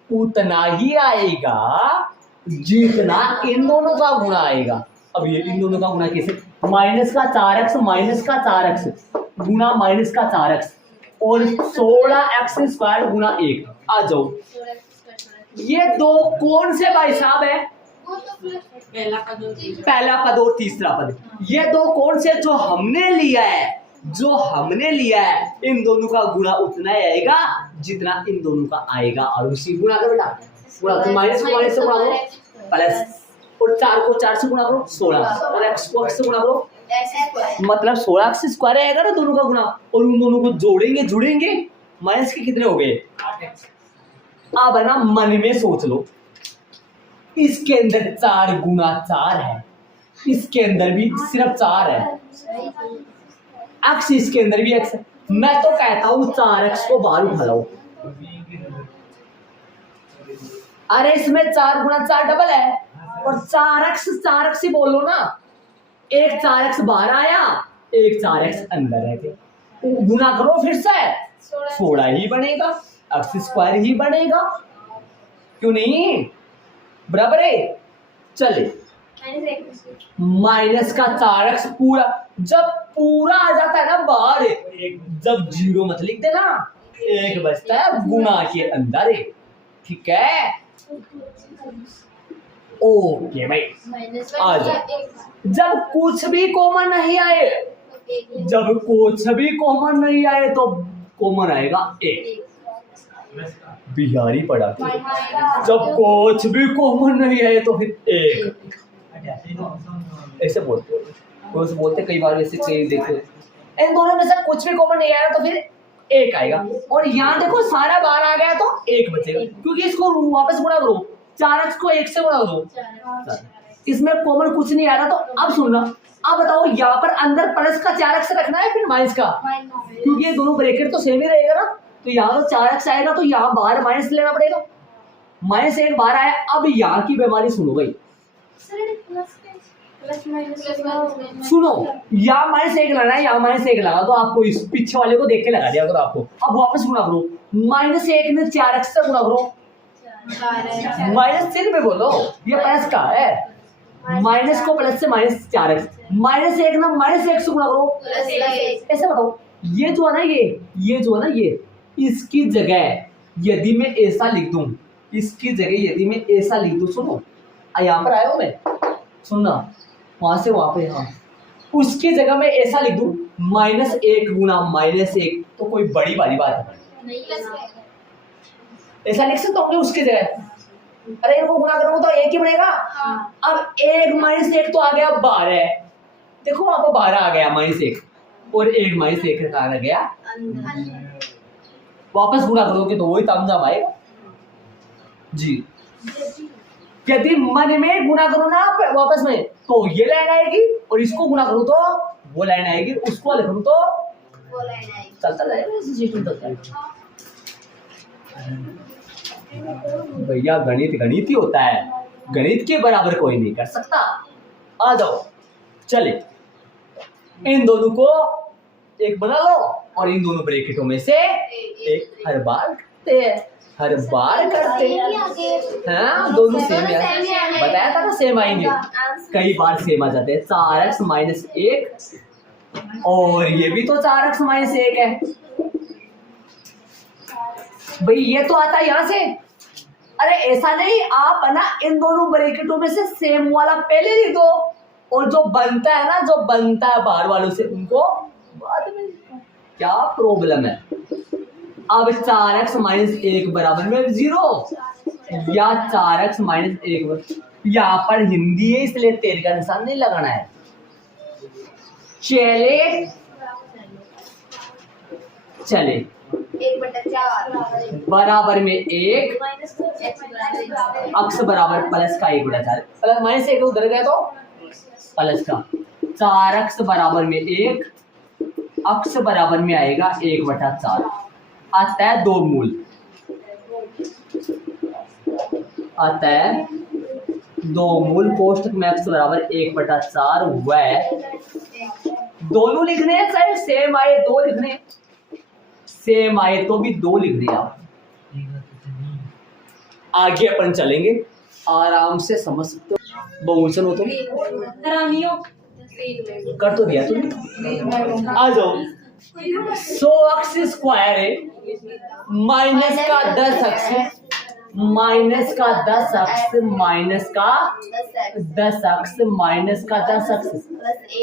उतना ही आएगा जितना इन दोनों का गुणा आएगा। अब ये इन दोनों का गुणा कैसे? माइनस का 4x गुणा माइनस का 4x और 16x² गुणा 1। आ जाओ, ये दो कौन से भाई साहब है? पहला पद और तीसरा पद। ये दो कौन से जो हमने लिया है, इन दोनों का गुणा उतना ही आएगा जितना इन दोनों का आएगा। और उसी गुणा करो बेटा, गुणा तो माइनस को माइनस से गुणा करो प्लस, और 4 को 4 से गुणा करो 16 और x को x से गुणा करो, मतलब 16x² आएगा ना दोनों का गुणा। और उन दोनों को जुड़ेंगे माइनस के कितने हो गए? 8x। अब है ना, मन में सोच लो, इसके अंदर 4 गुणा 4 है, इसके अंदर भी सिर्फ 4 है, x इसके अंदर भी x है। मैं तो कहता हूं 4x को बाहर उठा लो। अरे इसमें 4 गुणा 4 डबल है और 4x ही बोलो ना। एक 4x बाहर आया, एक 4x अंदर है, गुणा करो फिर से 16 ही बनेगा, x² ही बनेगा, क्यों नहीं? बराबर है। चले, माइनस का 4x पूरा, जब पूरा आ जाता है ना बाहर, जब 0 मत लिख देना, 1 बचता है गुणा के अंदर है, ठीक है? ओके भाई, आ जाओ। जब कुछ भी कॉमन नहीं आए, तो कॉमन आएगा 1। बिहारी पढ़ा, जब कुछ भी कॉमन नहीं आए तो फिर 1 ऐसे बोलते कई बार वैसे चीज देखते। इन दोनों में से कुछ भी कॉमन नहीं आया तो फिर एक आएगा। और यहाँ देखो सारा बाहर आ गया तो एक बचेगा, क्योंकि इसको वापस गुणा करो, 4x को 1 से गुणा करो, इसमें कॉमन कुछ नहीं आ रहा। तो अब सुनना, अब बताओ यहाँ पर अंदर प्लस का 4x रखना है फिर माइनस का, क्योंकि ये दोनों ब्रैकेट तो सेम ही रहेगा ना। तो यहाँ तो 4x आएगा तो यहाँ बाहर माइनस लेना पड़ेगा, -1 बाहर आया। अब यहाँ की बीमारी सुनो भाई, सुनो, यहाँ -1 लगाना है, यहाँ -1 लगा तो आपको इस पीछे वाले को देख के लगा दिया करो आपको। अब वापस गुणा करो, -1 ने 4x से गुणा करो, माइनस चिन्ह में बोलो, ये प्लस का है, माइनस को प्लस से -4x, -1 ना -1 से गुणा करो, ऐसे बताओ। ये जो है ना, ये जो है ना, ये इसकी जगह यदि मैं ऐसा लिख दूं, इसकी जगह यदि मैं ऐसा लिख दूं, सुनो यहाँ पर आया हूं मैं, सुनना, वहां से वहां पे, हाँ, उसकी जगह मैं ऐसा लिख दूं -1 गुना -1, तो कोई बड़ी वाली बात है, ऐसा लिख सकता हूँ उसकी जगह। अरे इनको गुणा करूंगा तो 1 ही बनेगा। अब 1 -1 तो आ गया 12, देखो वहां पर 12 आ गया -1, और 1 -1 आ गया, वापस गुणा करोगे तो वही तमजाम आएगा जी। यदि मन में गुणा करो ना वापस में, तो ये लाइन आएगी, और इसको गुणा करो तो वो लाइन आएगी, उसको लिखो तो वो लाइन आएगी, चलता जाएगा सिस्टम चलता है। भैया गणित गणित ही होता है, गणित के बराबर कोई नहीं कर सकता। आ जाओ, चले इन दोनों को एक बना लो, और इन दोनों ब्रैकेटों में से एक हर बार करते हैं, हर बार करते हैं। हाँ, दोनों सेम है, बताया था ना सेम आएंगे, कई बार सेम आ जाते हैं। 4x -1, और ये भी तो 4x -1 है भाई, ये तो आता है यहाँ से। अरे ऐसा नहीं, आप है ना इन दोनों ब्रैकेटों में से सेम वाला पहले लिख दो, और जो बनता है ना, जो बनता है बाहर वालों से, उनको बाद में। क्या प्रॉब्लम है? अब 4x -1 बराबर में 0, या 4x -1, यहाँ पर हिंदी है इसलिए तेरे का निशान नहीं लगाना है। चले चले 1/4 बराबर में 1, अक्स बराबर प्लस का 1/4, प्लस -1 उधर गया तो प्लस का, 4x बराबर में 1, अक्स बराबर में आएगा 1/4, आता है 2 मूल, आता है 2 मूल, कोष्टक में x बराबर 1/4, वह दोनों लिखने हैं, चाहे सेम आए 2 लिखने, सेम आए तो भी 2 लिख दिया। आगे अपन चलेंगे, आराम से समझ सकते हो। बहुवचन हो तो कर तो दिया तुमने। आ जाओ, 100x² है, माइनस का 10x, माइनस का 10x, माइनस का 10x, माइनस का 10x,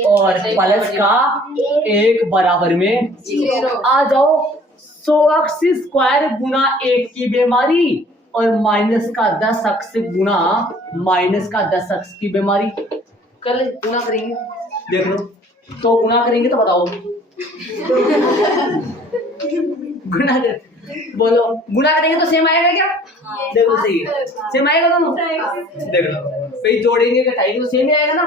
और प्लस का 1 बराबर में 0। आ जाओ, 100x² गुना 1 की बीमारी, और माइनस का 10x गुना माइनस का 10x की बीमारी। कल गुना करेंगे, देख लो तो गुना करेंगे तो बताओ गुना बोलो, गुना करेंगे तो सेम आएगा क्या? देखो सही है, सेम आएगा दोनों, देख लो भाई, जोड़ेंगे घटाएंगे तो सेम ही आएगा ना,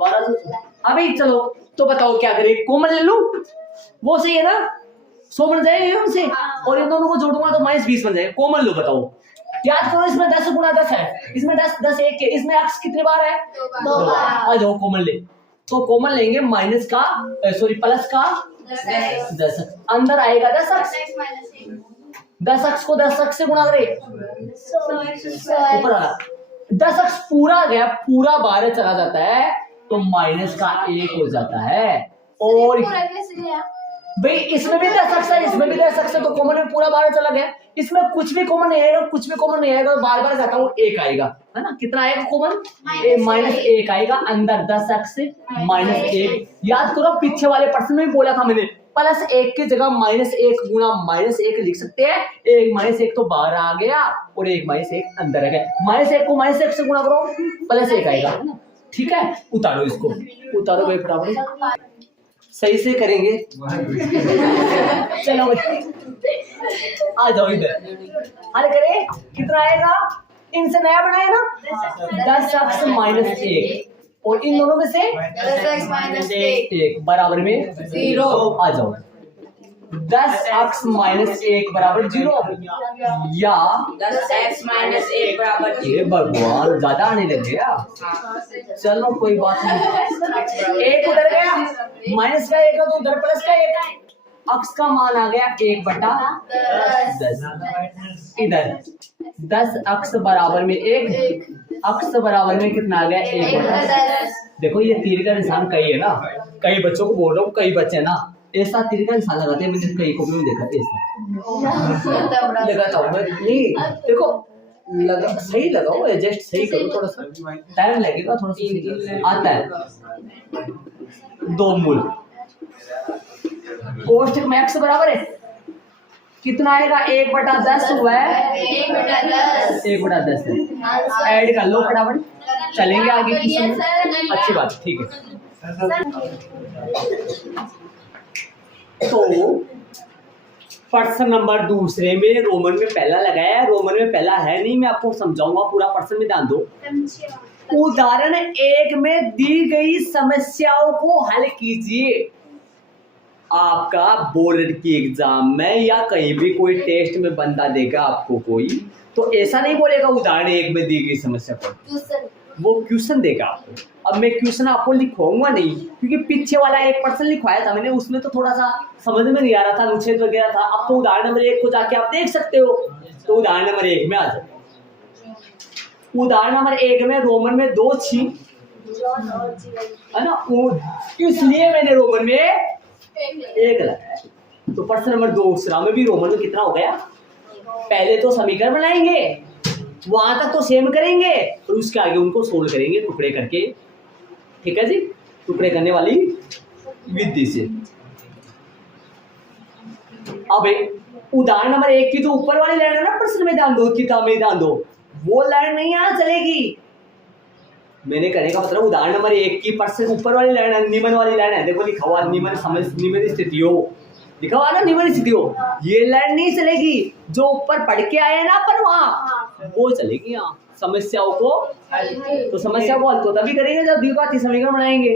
1200। हाँ भाई चलो, तो बताओ क्या करें, कॉमन ले लूं, वो सही है ना, 100 बन जाएगा उनसे, और इन दोनों को जोड़ूंगा तो -20 बन जाएगा। कॉमन लो, बताओ, याद करो, इसमें 10 गुना 10 है, इसमें 10 1 के, इसमें x कितने बार है? 2 बार। आ जाओ कॉमन ले, तो कॉमन लेंगे माइनस का, सॉरी प्लस का 10, अंदर आएगा 10x को 10x से गुणा करे, ऊपर आना 10x पूरा गया, पूरा बाहर चला जाता है तो माइनस का 1 हो जाता है। और भाई इसमें भी 10x है, इसमें भी 10x है, तो कॉमन में पूरा बाहर चला गया। इसमें कुछ भी कॉमन नहीं आएगा, कुछ भी कॉमन नहीं आएगा, बार बार जाता हूँ 1 आएगा, है ना, कितना आएगा कॉमन? -1 आएगा, अंदर 10x -1। याद करो पीछे वाले प्रश्न में भी बोला था मैंने, +1 की जगह -1 गुना -1 लिख सकते हैं। 1 -1 तो बाहर आ गया, और 1 -1 अंदर आ गया, -1 को -1 से गुणा करो, +1 आएगा, है ना। ठीक है, उतारो इसको, उतारो भाई फटाफट। सही से करेंगे। चलो आ जाओ इधर, हल करें। कितना आएगा? इनसे नया बनाए ना, 10x माइनस 1, और इन दोनों में से 10x माइनस 1 बराबर में 0। आ जाओ, 10x माइनस 1 बराबर 0, या 10x माइनस 1 बराबर ये भगवान ज्यादा आने लगे यार। चलो कोई बात नहीं, एक उधर गया, माइनस का एक है तो उधर प्लस का एक, अक्स का मान आ गया 1/10। इधर 10 अक्स बराबर में 1, अक्स बराबर में कितना आ गया? 1/10। देखो ये तीर का निशान कई है ना, कई बच्चों को बोल रहा हूँ, कई बच्चे ना ऐसा तीर का निशान लगाते हैं, मैंने कई को भी देखा ऐसा लगाता हूँ मैं। नहीं देखो लगा, सही लगाओ, एडजस्ट सही करो, थोड़ा सा टाइम लगेगा, थोड़ा सा आता है। 2 मूल कोष्ठक में x बराबर है कितना आएगा? 1/10 हुआ है, 1/10 है, ऐड कर लो फटाफट, चलेंगे आगे की समय। अच्छी बात, ठीक है। तो प्रश्न नंबर दूसरे में रोमन में पहला लगाया है, रोमन में पहला है नहीं, मैं आपको समझाऊंगा पूरा प्रश्न में, ध्यान दो। उदाहरण 1 में दी गई समस्याओं को हल कीजिए। आपका बोर्ड की एग्जाम में या कहीं भी कोई टेस्ट में बंदा देगा आपको कोई, तो ऐसा नहीं बोलेगा उदाहरण 1 में दी गई समस्या पर, वो क्वेश्चन देगा आपको। अब मैं क्वेश्चन आपको लिखवाऊंगा नहीं, क्योंकि पीछे वाला एक प्रश्न लिखवाया था मैंने, उसमें तो थोड़ा सा समझ में नहीं आ रहा था, अनुच्छेद वगैरह था। अब तो उदाहरण नंबर 1 को जाके आप देख सकते हो, तो उदाहरण नंबर 1 में आ जाओ। उदाहरण नंबर 1 में रोमन में 2 थी, है ना, इसलिए मैंने रोमन में 1 लगाया। तो प्रश्न नंबर 2 दूसरा में भी रोमन में कितना हो गया? पहले तो समीकरण बनाएंगे, वहां तक तो सेम करेंगे, और उसके आगे उनको सोल्व करेंगे टुकड़े करके, ठीक है जी, टुकड़े करने वाली विधि से। अब उदाहरण नंबर 1 की जो ऊपर वाली लाइन है ना, प्रश्न में ध्यान दो, किताब में ध्यान दो, वो लाइन नहीं आना चलेगी। मैंने कहने का मतलब उदाहरण नंबर 1 की प्रश्न ऊपर वाली लाइन है, निम्न वाली लाइन है, देखो लिखा हुआ निम्न निम्न स्थितियों, लिखा हुआ ना निम्न स्थितियों, ये लाइन नहीं चलेगी, जो ऊपर पढ़ के आए ना अपन वहां वो चलेगी। यहाँ समस्याओं को, तो समस्या को हल तो तभी करेंगे जब द्विघाती समीकरण बनाएंगे,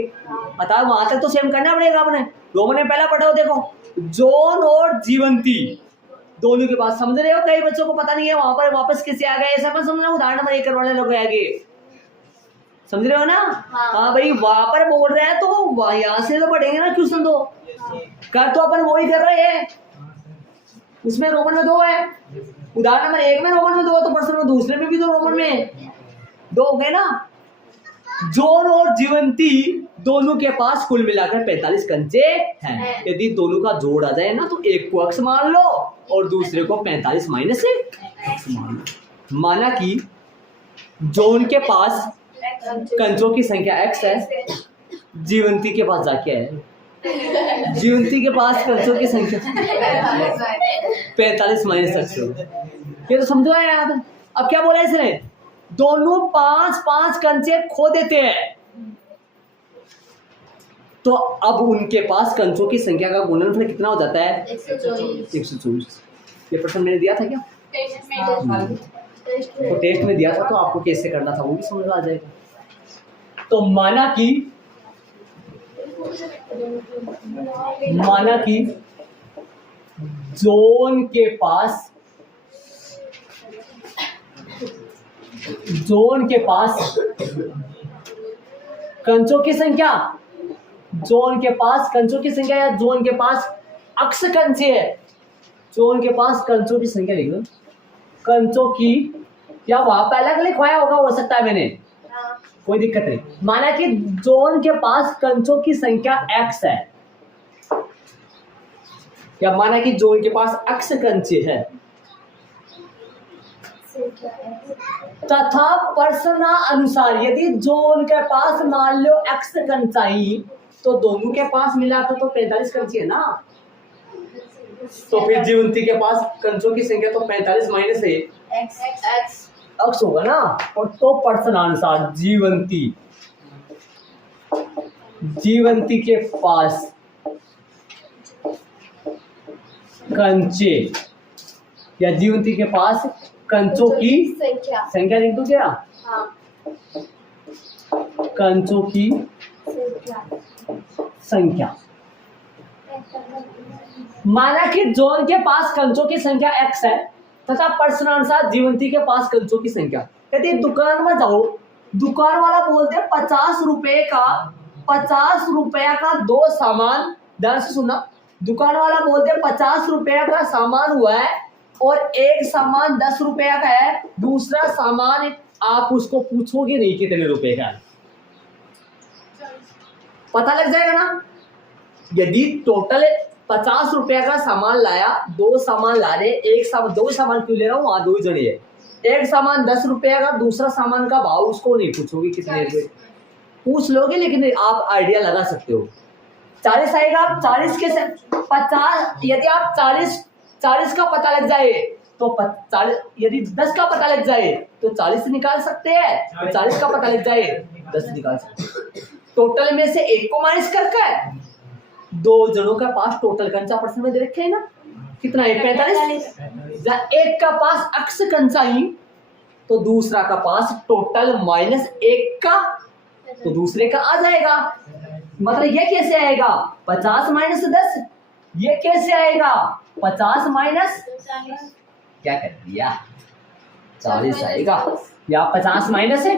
अतः वहां तक तो सेम करना पड़ेगा अपने। रोमन में पहला पढ़ो, देखो जॉन और जीवंती दोनों के पास, समझ रहे हो, कई बच्चों को पता नहीं है वहां पर वापस कैसे आ गए, ऐसा मत समझना उदाहरण नंबर 1 करवाने लोग आगे, समझ रहे हो ना। हाँ भाई, वहां पर बोल रहे हैं तो यहाँ से तो पढ़ेंगे ना क्वेश्चन, तो कर तो अपन वही कर रहे हैं, उसमें रोमन में 2 है, उदाहरण नंबर 1 में रोमन में 2, तो प्रश्न में दूसरे में भी तो रोमन में 2 हो गए ना। जॉन और जीवंती दोनों के पास कुल मिलाकर 45 कंचे हैं। यदि दोनों का जोड़ आ जाए ना, तो एक को अक्स मान लो और दूसरे को 45 माइनस एक्स मान लो। माना कि जॉन के पास कंचों की संख्या x है, जीवंती के पास जाके है, जीवंती के पास कंचों की संख्या 45 माइनस एक्स, ये तो समझो यार। अब क्या बोला इसने, दोनों 5-5 कंचे खो देते हैं, तो अब उनके पास कंचों की संख्या का गुणनफल कितना हो जाता है? 124। ये प्रश्न मैंने दिया था क्या? तो टेस्ट में दिया था, तो आपको कैसे करना था वो भी समझ आ जाएगा। तो माना कि जॉन के पास कंचों की संख्या, जॉन के पास कंचों की संख्या या जॉन के पास अक्स कंचे है, जॉन के पास कंचों की संख्या लिख लो, कंचों की, या वहां पर अलग लिखवाया होगा, हो सकता है मैंने, कोई दिक्कत नहीं। माना कि जॉन के पास कंचों की संख्या x है, या माना कि जॉन के पास x कंचे है, तथा प्रश्न अनुसार यदि जॉन के पास मान लो x कंचाई, तो दोनों के पास मिलाकर तो 45 कंचे है ना, तो फिर जीवंती के पास कंचों की संख्या तो 45 माइनस है x होगा ना। और तो प्रश्नानुसार जीवंती के पास कंचे या जीवंती के पास कंचों की संख्या। संख्या लिख दो क्या? हाँ। कंचों की संख्या। माना कि जॉन के पास कंचों की संख्या x है तथा प्रश्नानुसार जीवंती के पास कंचों की संख्या। यदि दुकान में जाओ, दुकान वाला बोलते हैं 50 रुपया का दो सामान, ध्यान से सुनना, दुकान वाला बोलते हैं 50 रुपया का सामान हुआ है और एक सामान 10 रुपया का है, दूसरा सामान आप उसको पूछोगे नहीं कितने रुपए का है, पता लग जाएगा ना। यदि टोटल 50 रुपया का सामान लाया, दो सामान ला रहे, एक सामान, दो सामान क्यों ले रहा हूँ, वहां दो ही जने है, एक सामान 10 रुपया का, दूसरा सामान का भाव उसको नहीं पूछोगे कितने रुपए, पूछ लोगे लेकिन आप आइडिया लगा सकते हो। 40 आएगा, 40 के 50, यदि आप 40 का पता लग जाए तो 40, यदि 10 का पता लग जाए तो 40 निकाल सकते हैं, 40 का पता लग जाए 10 निकाल सकते हैं। टोटल में से एक को माइनस करके दो जनों का पास टोटल कंचा प्रश्न में दे रखे है ना, कितना है 45। जब एक का पास अक्स कंचा ही तो दूसरा का पास टोटल माइनस एक का, तो दूसरे का आ जाएगा। मतलब ये कैसे आएगा 50 माइनस 10, ये कैसे आएगा 50 माइनस, क्या कर दिया 40 आएगा, या 50 माइनस है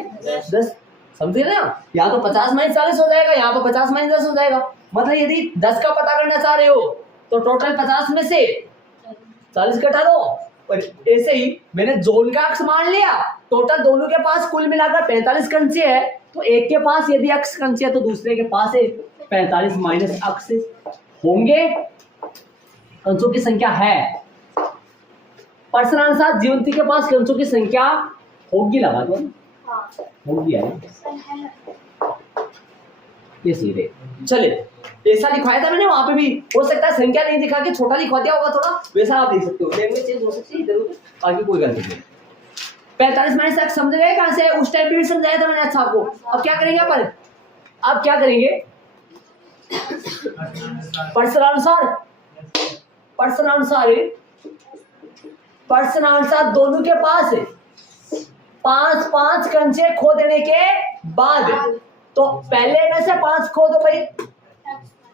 10, समझे ना, यहाँ तो 50 माइनस 40 हो जाएगा, यहाँ तो 50 माइनस 10 हो जाएगा। मतलब यदि 10 का पता करना चाह रहे हो तो टोटल 50 में से 40 घटा दो, और ऐसे ही मैंने जोन का अक्स मान लिया, टोटल दोनों के पास कुल मिलाकर 45 कंचे है, तो एक के पास यदि अक्स कंचे है तो दूसरे के पास है 45 माइनस अक्स होंगे, कंचों की संख्या है। प्रश्नानुसार जीवंती के पास कंचों की संख्या होगी, लगा दो होगी है ये सीधे। चले, ऐसा लिखवाया था मैंने, वहां पे भी हो सकता है संख्या नहीं दिखा के छोटा लिखवा दिया होगा थोड़ा, वैसा आप देख सकते हो, लैंग्वेज चेंज हो सकती है इधर उधर, बाकी कोई गलती नहीं। 45 माइनस x समझ गए कहां से, उस टाइम पे भी समझाया था मैंने अच्छा आपको। अब क्या करेंगे अपन, अब क्या करेंगे प्रश्नानुसार दोनों के पास 5 कंचे खो देने के बाद, तो पहले में से 5 खो दो भाई,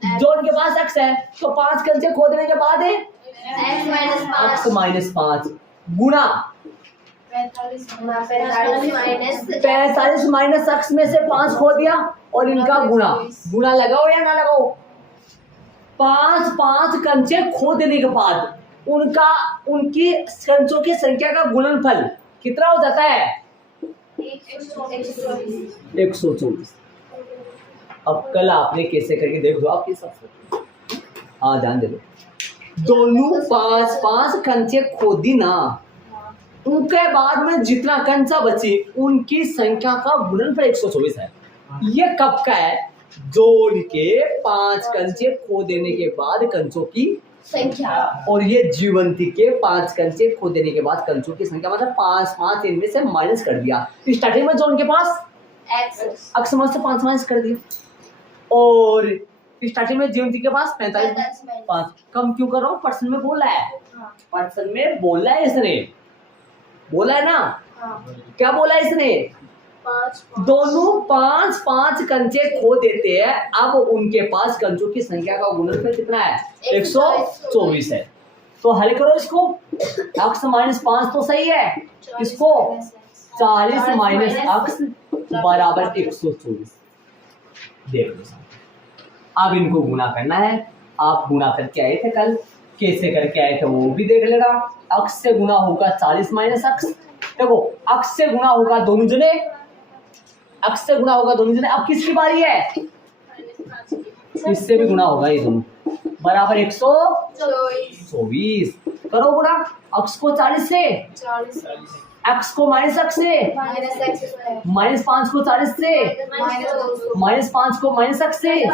जो उनके पास x है तो 5 कंचे खो देने के बाद है x माइनस 5 गुणा 45 माइनस x में से 5 खो दिया और इनका गुणा लगाओ या ना लगाओ, 5 कंचे खो देने के बाद उनकी कंचों की संख्या का गुणनफल कितना हो जाता है 124। अब कल आपने कैसे करके देख दो, आप कैसे, हाँ ध्यान दे दो, दोनों 5 कंचे खोदी ना, उनके बाद में जितना कंचा बची उनकी संख्या का गुणनफल 124 है। ये कब का है, जोड़ के 5 कंचे खो देने के बाद कंचों की संख्या, और ये जीवंती के 5 कंचे खो देने के बाद कंचों की संख्या, मतलब 5 इनमें से माइनस कर दिया। स्टार्टिंग में जो उनके पास x में से 5 माइनस कर दिया, और स्टार्टिंग में जीवंती के पास 45 5 कम क्यों कर रहा हूँ, पर्सन में बोला है, पर्सन में बोला है इसने, बोला है ना, क्या बोला है इसने, दोनों 5 कंचे खो देते हैं, अब उनके पास कंचों की संख्या का गुणनफल कितना है 124 है। तो हल करो इसको, x माइनस 5 तो सही है, इसको 40 माइनस x बराबर 124। देख लो, अब इनको गुणा करना है, आप गुणा करके आए थे कल, कैसे करके आए थे वो भी देख लेना। x से गुणा होगा 40 माइनस x, देखो x से गुणा होगा दोनों जने, x से गुणा होगा दोनों जने, अब किसकी बारी है, इससे भी गुणा होगा, ये दोनों बराबर 124। करो गुणा, x को 40 से, x को माइनस x से, माइनस 5 को 40 से, माइनस 5 को माइनस x से,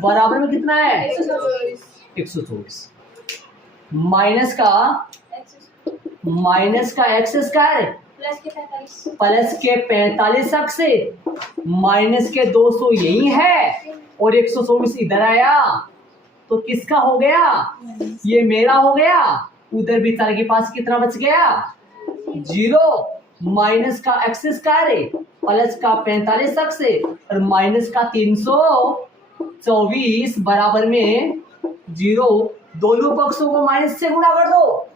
बराबर में कितना है 124। माइनस का x स्क्वायर प्लस के 45 x से माइनस के 200 यही है, और 124 इधर आया, तो किसका हो गया, ये मेरा हो गया। उधर बेचारे के पास कितना बच गया, 0 माइनस का एक्स स्क्वायर प्लस का 45 एक्स और माइनस का 324 बराबर में 0। दोनों पक्षों को माइनस से गुणा कर दो।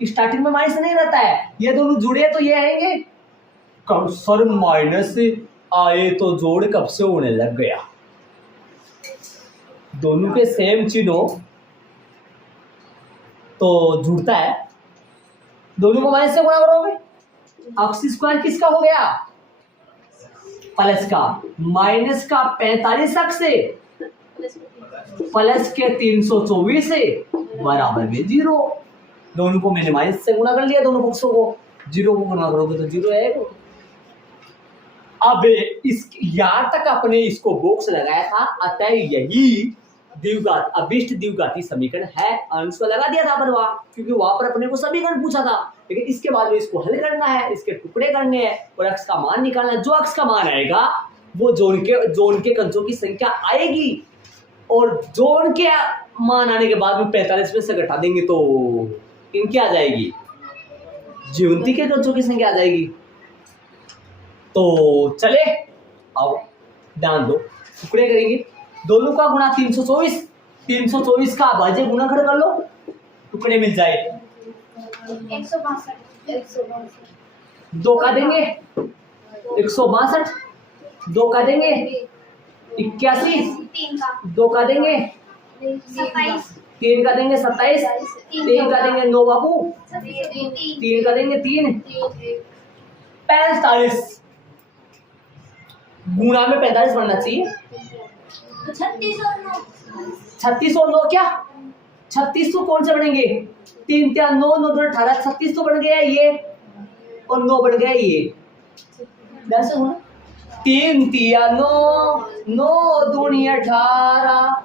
स्टार्टिंग में माइनस नहीं रहता है, ये दोनों जुड़े तो ये आएंगे। कब सर माइनस आए तो जोड़ कब से होने लग गया, दोनों के सेम चिन्ह हो तो जुड़ता है। दोनों को माइनस से गुणा करोगे, एक्स स्क्वायर किसका हो गया, प्लस का माइनस का 45 एक्स से प्लस के 324 से बराबर में 0। दोनों को मैंने माइनस से गुणा कर लिया, दोनों पक्षों को। 0 को गुणा करोगे तो 0 आएगा। अब इस यहाँ तक अपने इसको बॉक्स लगाया था, अतः यही द्विघात अभिष्ट द्विघाती समीकरण है। अंश को लगा दिया था अपन वहां, क्योंकि वहां पर अपने को समीकरण पूछा था। लेकिन इसके बाद में इसको हल करना है, इसके टुकड़े करने हैं और अक्स का मान निकालना। जो अक्स का मान आएगा वो जोन के कंसों की संख्या आएगी, और जोन के मान आने के बाद में 45 में से घटा देंगे तो इनकी आ जाएगी, ज्योति के कंसों की संख्या आ जाएगी। तो चले आओ ध्यान दो, टुकड़े करेंगे। दोनों का गुणा 324, 324 का भाज्य गुणनखंड कर लो, टुकड़े मिल जाए। 162 दो का देंगे 162, दो का देंगे 81, 2 का देंगे 3 का देंगे 27, 3 का देंगे 9 बाबू, 3 का देंगे 3, 45। गुणा में 45 बनना चाहिए। 36 और 9 क्या, 36 तो कौन से बनेंगे, 3 क्या 9, 9 2 18, 36 तो बन गया ये, और 9 बन गया ये। कैसे होना, 3 तिया 9, 9 दूनी 18,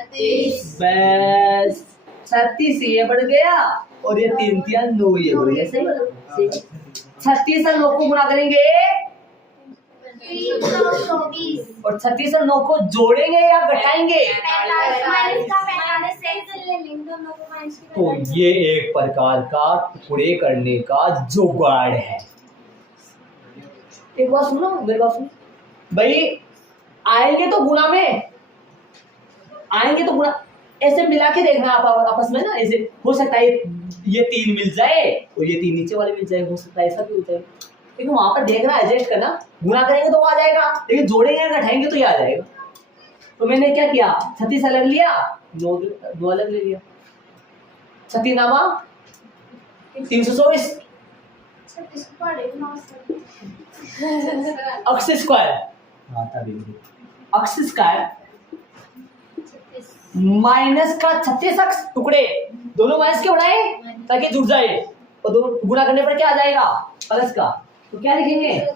36, 36 ये बढ़ गया, और ये 3 तिया 9 ये बढ़ गया। सही बना, 36 और 9 को गुणा करेंगे और 36 और 9 को जोड़ेंगे या घटाएंगे, तो ये एक प्रकार का टुकड़े करने का जुगाड़ है। एक बात सुनो, मेरी बात सुनो भाई, आएंगे तो गुणा में, आएंगे तो गुणा, ऐसे मिला के देखना आप आपस में ना। ऐसे हो सकता है ये 3 मिल जाए और ये 3 नीचे वाले मिल जाए, हो सकता है ऐसा भी होता है। लेकिन वहां पर देखना, एडजस्ट करना। गुणा करेंगे तो आ जाएगा, लेकिन जोड़ेंगे घटाएंगे तो ये आ जाएगा। तो मैंने क्या किया, 36 अलग लिया, 9 अलग ले लिया। 36 नामा 324 अक्स स्क्वायर, अक्स स्क्वायर माइनस का 36 अक्स, टुकड़े दोनों माइनस के बनाए ताकि जुड़ जाए, और दोनों गुणा करने पर क्या आ जाएगा, प्लस का। तो क्या लिखेंगे,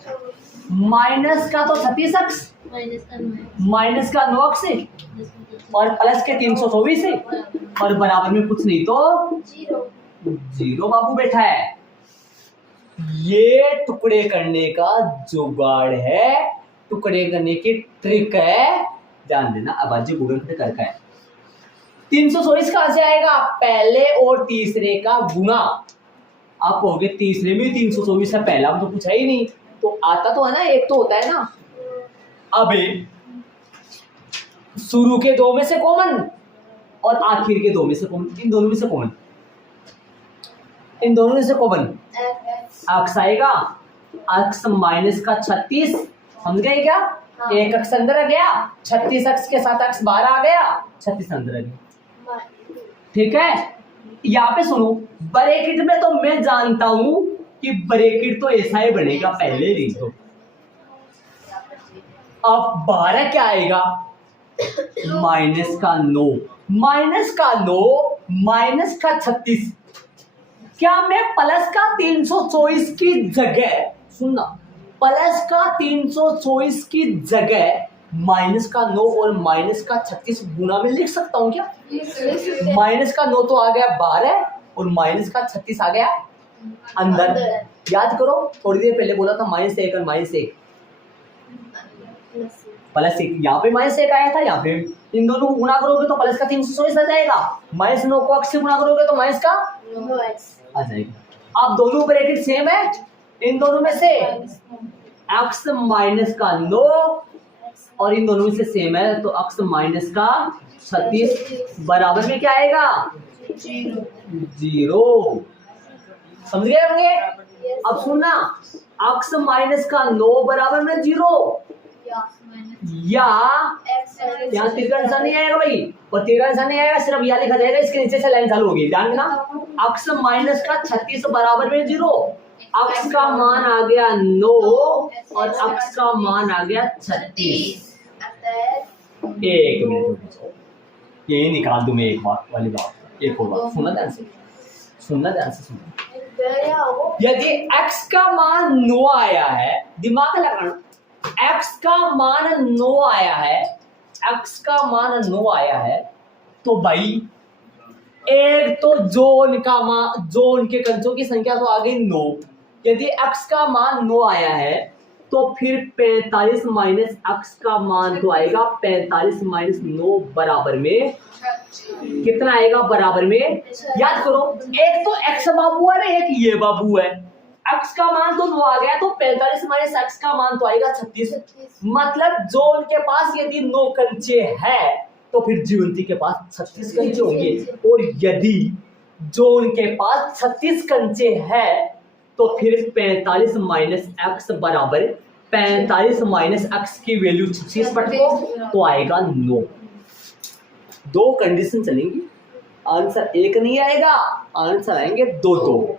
माइनस का तो 36 अक्स, माइनस का 9 अक्स और प्लस के 324 है, और बराबर में कुछ नहीं तो 0 बाबू बैठा है। ये टुकड़े करने का जुगाड़ है, टुकड़े करने की ट्रिक है, ध्यान देना। अब आज गुणनखंड करका है। 324 कहां से आएगा, पहले और तीसरे का गुणा। आप कहोगे तीसरे में 324 है, पहला तो पूछा ही नहीं, तो आता तो है ना, एक तो होता है ना। अब शुरू के 2 में से कॉमन और आखिर के 2 में से कॉमन, इन दोनों में से कॉमन, इन दोनों में से कॉमन अक्स आएगा। अक्स माइनस का 36, समझ गए क्या, एक अक्स अंदर आ गया, 36 अक्स के साथ अक्स 12 आ गया, 36 अंदर आ गया। ठीक है, यहाँ पे सुनो, ब्रैकेट में तो मैं जानता हूं कि ब्रैकेट तो ऐसा ही बनेगा, पहले ही तो। अब 12 क्या आएगा, माइनस का 9, माइनस का 9 माइनस का 36। क्या मैं प्लस का 324 की जगह, सुनना, प्लस का 324 की जगह माइनस का 9 और माइनस का 36 गुणा में लिख सकता हूं क्या? माइनस का 9 तो आ गया 12 और माइनस का 36 आ गया अंदर। याद करो, थोड़ी देर पहले बोला था माइनस 1 और माइनस 1 प्लस 1, यहाँ पे माइनस 1 आया था, यहाँ पे इन दोनों को गुणा करोगे तो प्लस का 324 आ जाएगा, माइनस 9 को x से गुणा करोगे तो माइनस का आ जाएगा। अब दोनों ब्रैकेट सेम है, इन दोनों में से x माइनस का 9 और इन दोनों में से सेम है तो x माइनस का 36 बराबर में क्या आएगा 0। समझ गए होंगे? अब सुनना, x माइनस का 9 बराबर में 0 या यहाँ तीसरा निशान नहीं आएगा भाई, और तीसरा निशान नहीं आएगा, सिर्फ यह लिखा जाएगा, इसके नीचे से लाइन चालू होगी, ध्यान देना। x माइनस का 36 बराबर में 0, x का मान आ गया 9 और x का मान आ गया 36। एक मिनट यही निकाल दूं मैं एक बात वाली बात, एक और बात सुनना ध्यान से, सुनना ध्यान से सुनना। यदि x का मान 9 आया है, दिमाग लगाना, x का मान 9 आया है, x का मान 9 आया है, तो भाई एक तो जोन का मान, जोन के कंचों की संख्या तो आ गई 9। यदि x का मान 9 आया है तो फिर 45 माइनस x का मान तो आएगा 45 माइनस 9 बराबर में कितना आएगा, बराबर में, याद करो, एक तो x बाबू है ना, एक ये बाबू है, x का मान तो 9 आ गया तो 45 माइनस x का मान तो आएगा 36। मतलब जोन के पास यदि 9 कंचे है तो फिर जीवंती के पास 36 कंचे होंगे, और यदि जोन के पास 36 कंचे है तो फिर 45 माइनस x बराबर 45 माइनस x की वैल्यू 36 पढ़ दो तो आएगा 9। दो कंडीशन चलेंगी, आंसर एक नहीं आएगा, आंसर आएंगे 2-2।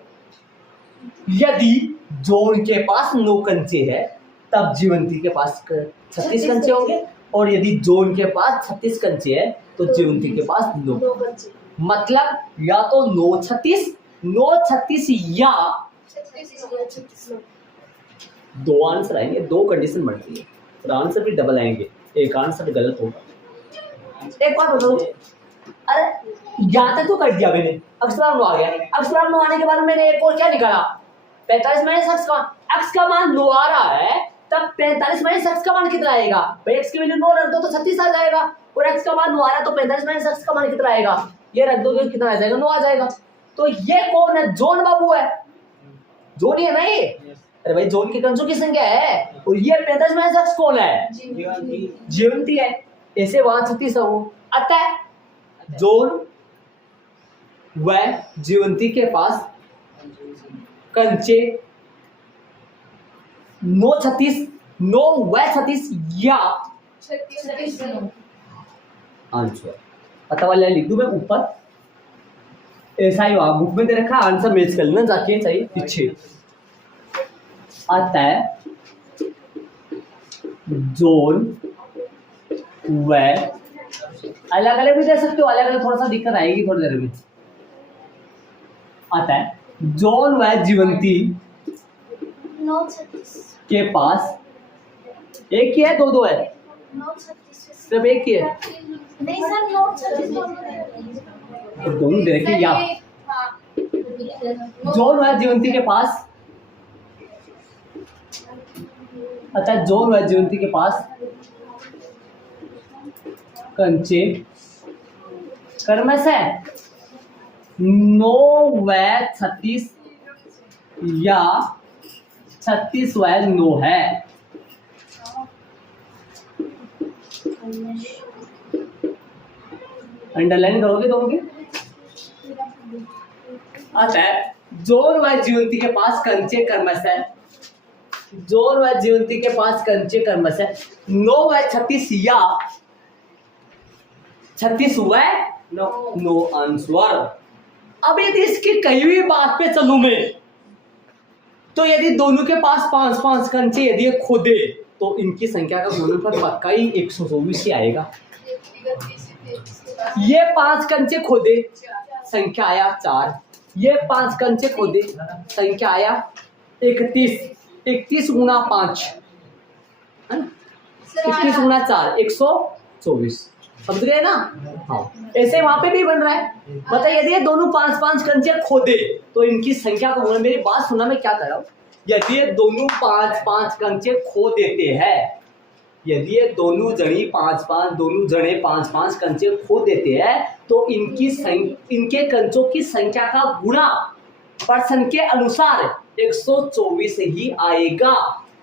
यदि जोन के पास 9 कंचे है तब जीवंती के पास 36 कंचे होंगे, और यदि जोन के पास 36 कंचे है तो जीवंती के पास 9 कंचे। मतलब या तो 9-36 या 2 आंसर आएंगे, 2 कंडीशन बढ़ती है, तो आंसर भी डबल आएंगे, एक आंसर गलत होगा। एक बात बताओ, अरे यहाँ तक तो कर दिया मैंने, अक्षरांश आ गया, अक्षरांश आने के बाद मैंने एक और क्या निकाला, 45 माइनस x का मान 9 आ रहा है, तब 45 माइनस x का मान कितना आएगा भाई, x की वैल्यू 9 रख दो तो 36 आ जाएगा, और x का मान 9 आ रहा है तो 45 माइनस x का मान कितना आएगा, ये रख दो तो कितना आ जाएगा, 9 आ जाएगा। तो ये कौन है, जोन बाबू है, जोन ही है ना ये, अरे भाई जोन की कंसों की संख्या है, और ये 45 माइनस x कौन है, जीवंती है, ऐसे वहां 36 है वो। अतः जोन व जीवंती के पास कंचे 9-36 या आंसर पता वाला लिख दूं मैं ऊपर, ऐसा ही वहां बुक में दे रखा, आंसर मैच कर लेना जाके चाहिए पीछे। अतः जोन व अलग अलग भी दे सकते हो, अलग अलग थोड़ा सा दिक्कत आएगी थोड़ी देर में। अतः जोन व जीवंती के पास एक ही है, 2-2 है, सिर्फ एक ही है, नहीं सर, तो दोनों दे रखे या जोन व जीवंती के पास, अतः जोन व जीवंती के पास कंचे क्रमश है 9 व 36 या 36 व 9 है। अंडरलाइन करोगे दोगे। अतः जोन व जीवंती के पास कंचे क्रमश है, जोन व जीवंती के पास कंचे क्रमश है 9 व 36 या 36 व 9 आंसर। अब यदि इसकी कही हुई बात पे चलूं मैं, तो यदि दोनों के पास 5-5 कंचे यदि ये खोदे तो इनकी संख्या का गुणनफल पक्का ही 124 ही आएगा। ये 5 कंचे खोदे, संख्या आया 4, ये 5 कंचे खोदे, संख्या आया 31, 31 गुना 5 है ना, 31 गुना 4 124, समझ गए ना। हाँ, ऐसे वहां पे भी बन रहा है। मतलब यदि ये दोनों 5-5 कंचे खोदे तो इनकी संख्या को गुणा, मेरी बात सुना मैं क्या कर रहा हूं, यदि ये दोनों 5-5 कंचे खो देते हैं यदि ये दोनों जने 5-5 कंचे खो देते हैं तो इनके कंचों की संख्या का गुणा पर्सन के अनुसार 124 ही आएगा।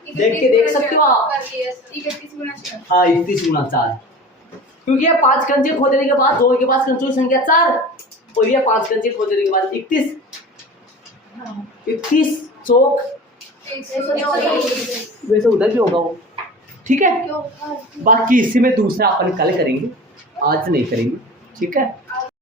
देख सकते हो आप। 31 × 4 हाँ 31 × 4, क्योंकि ये 5 कंचे खो देने के बाद दो के पास कंचों की संख्या 4 और ये 5 कंचे खो देने के बाद 31 चौक 124 वैसे उधर भी होगा वो। ठीक है, बाकी इसी में दूसरा अपन कल करेंगे, आज नहीं करेंगे। ठीक है।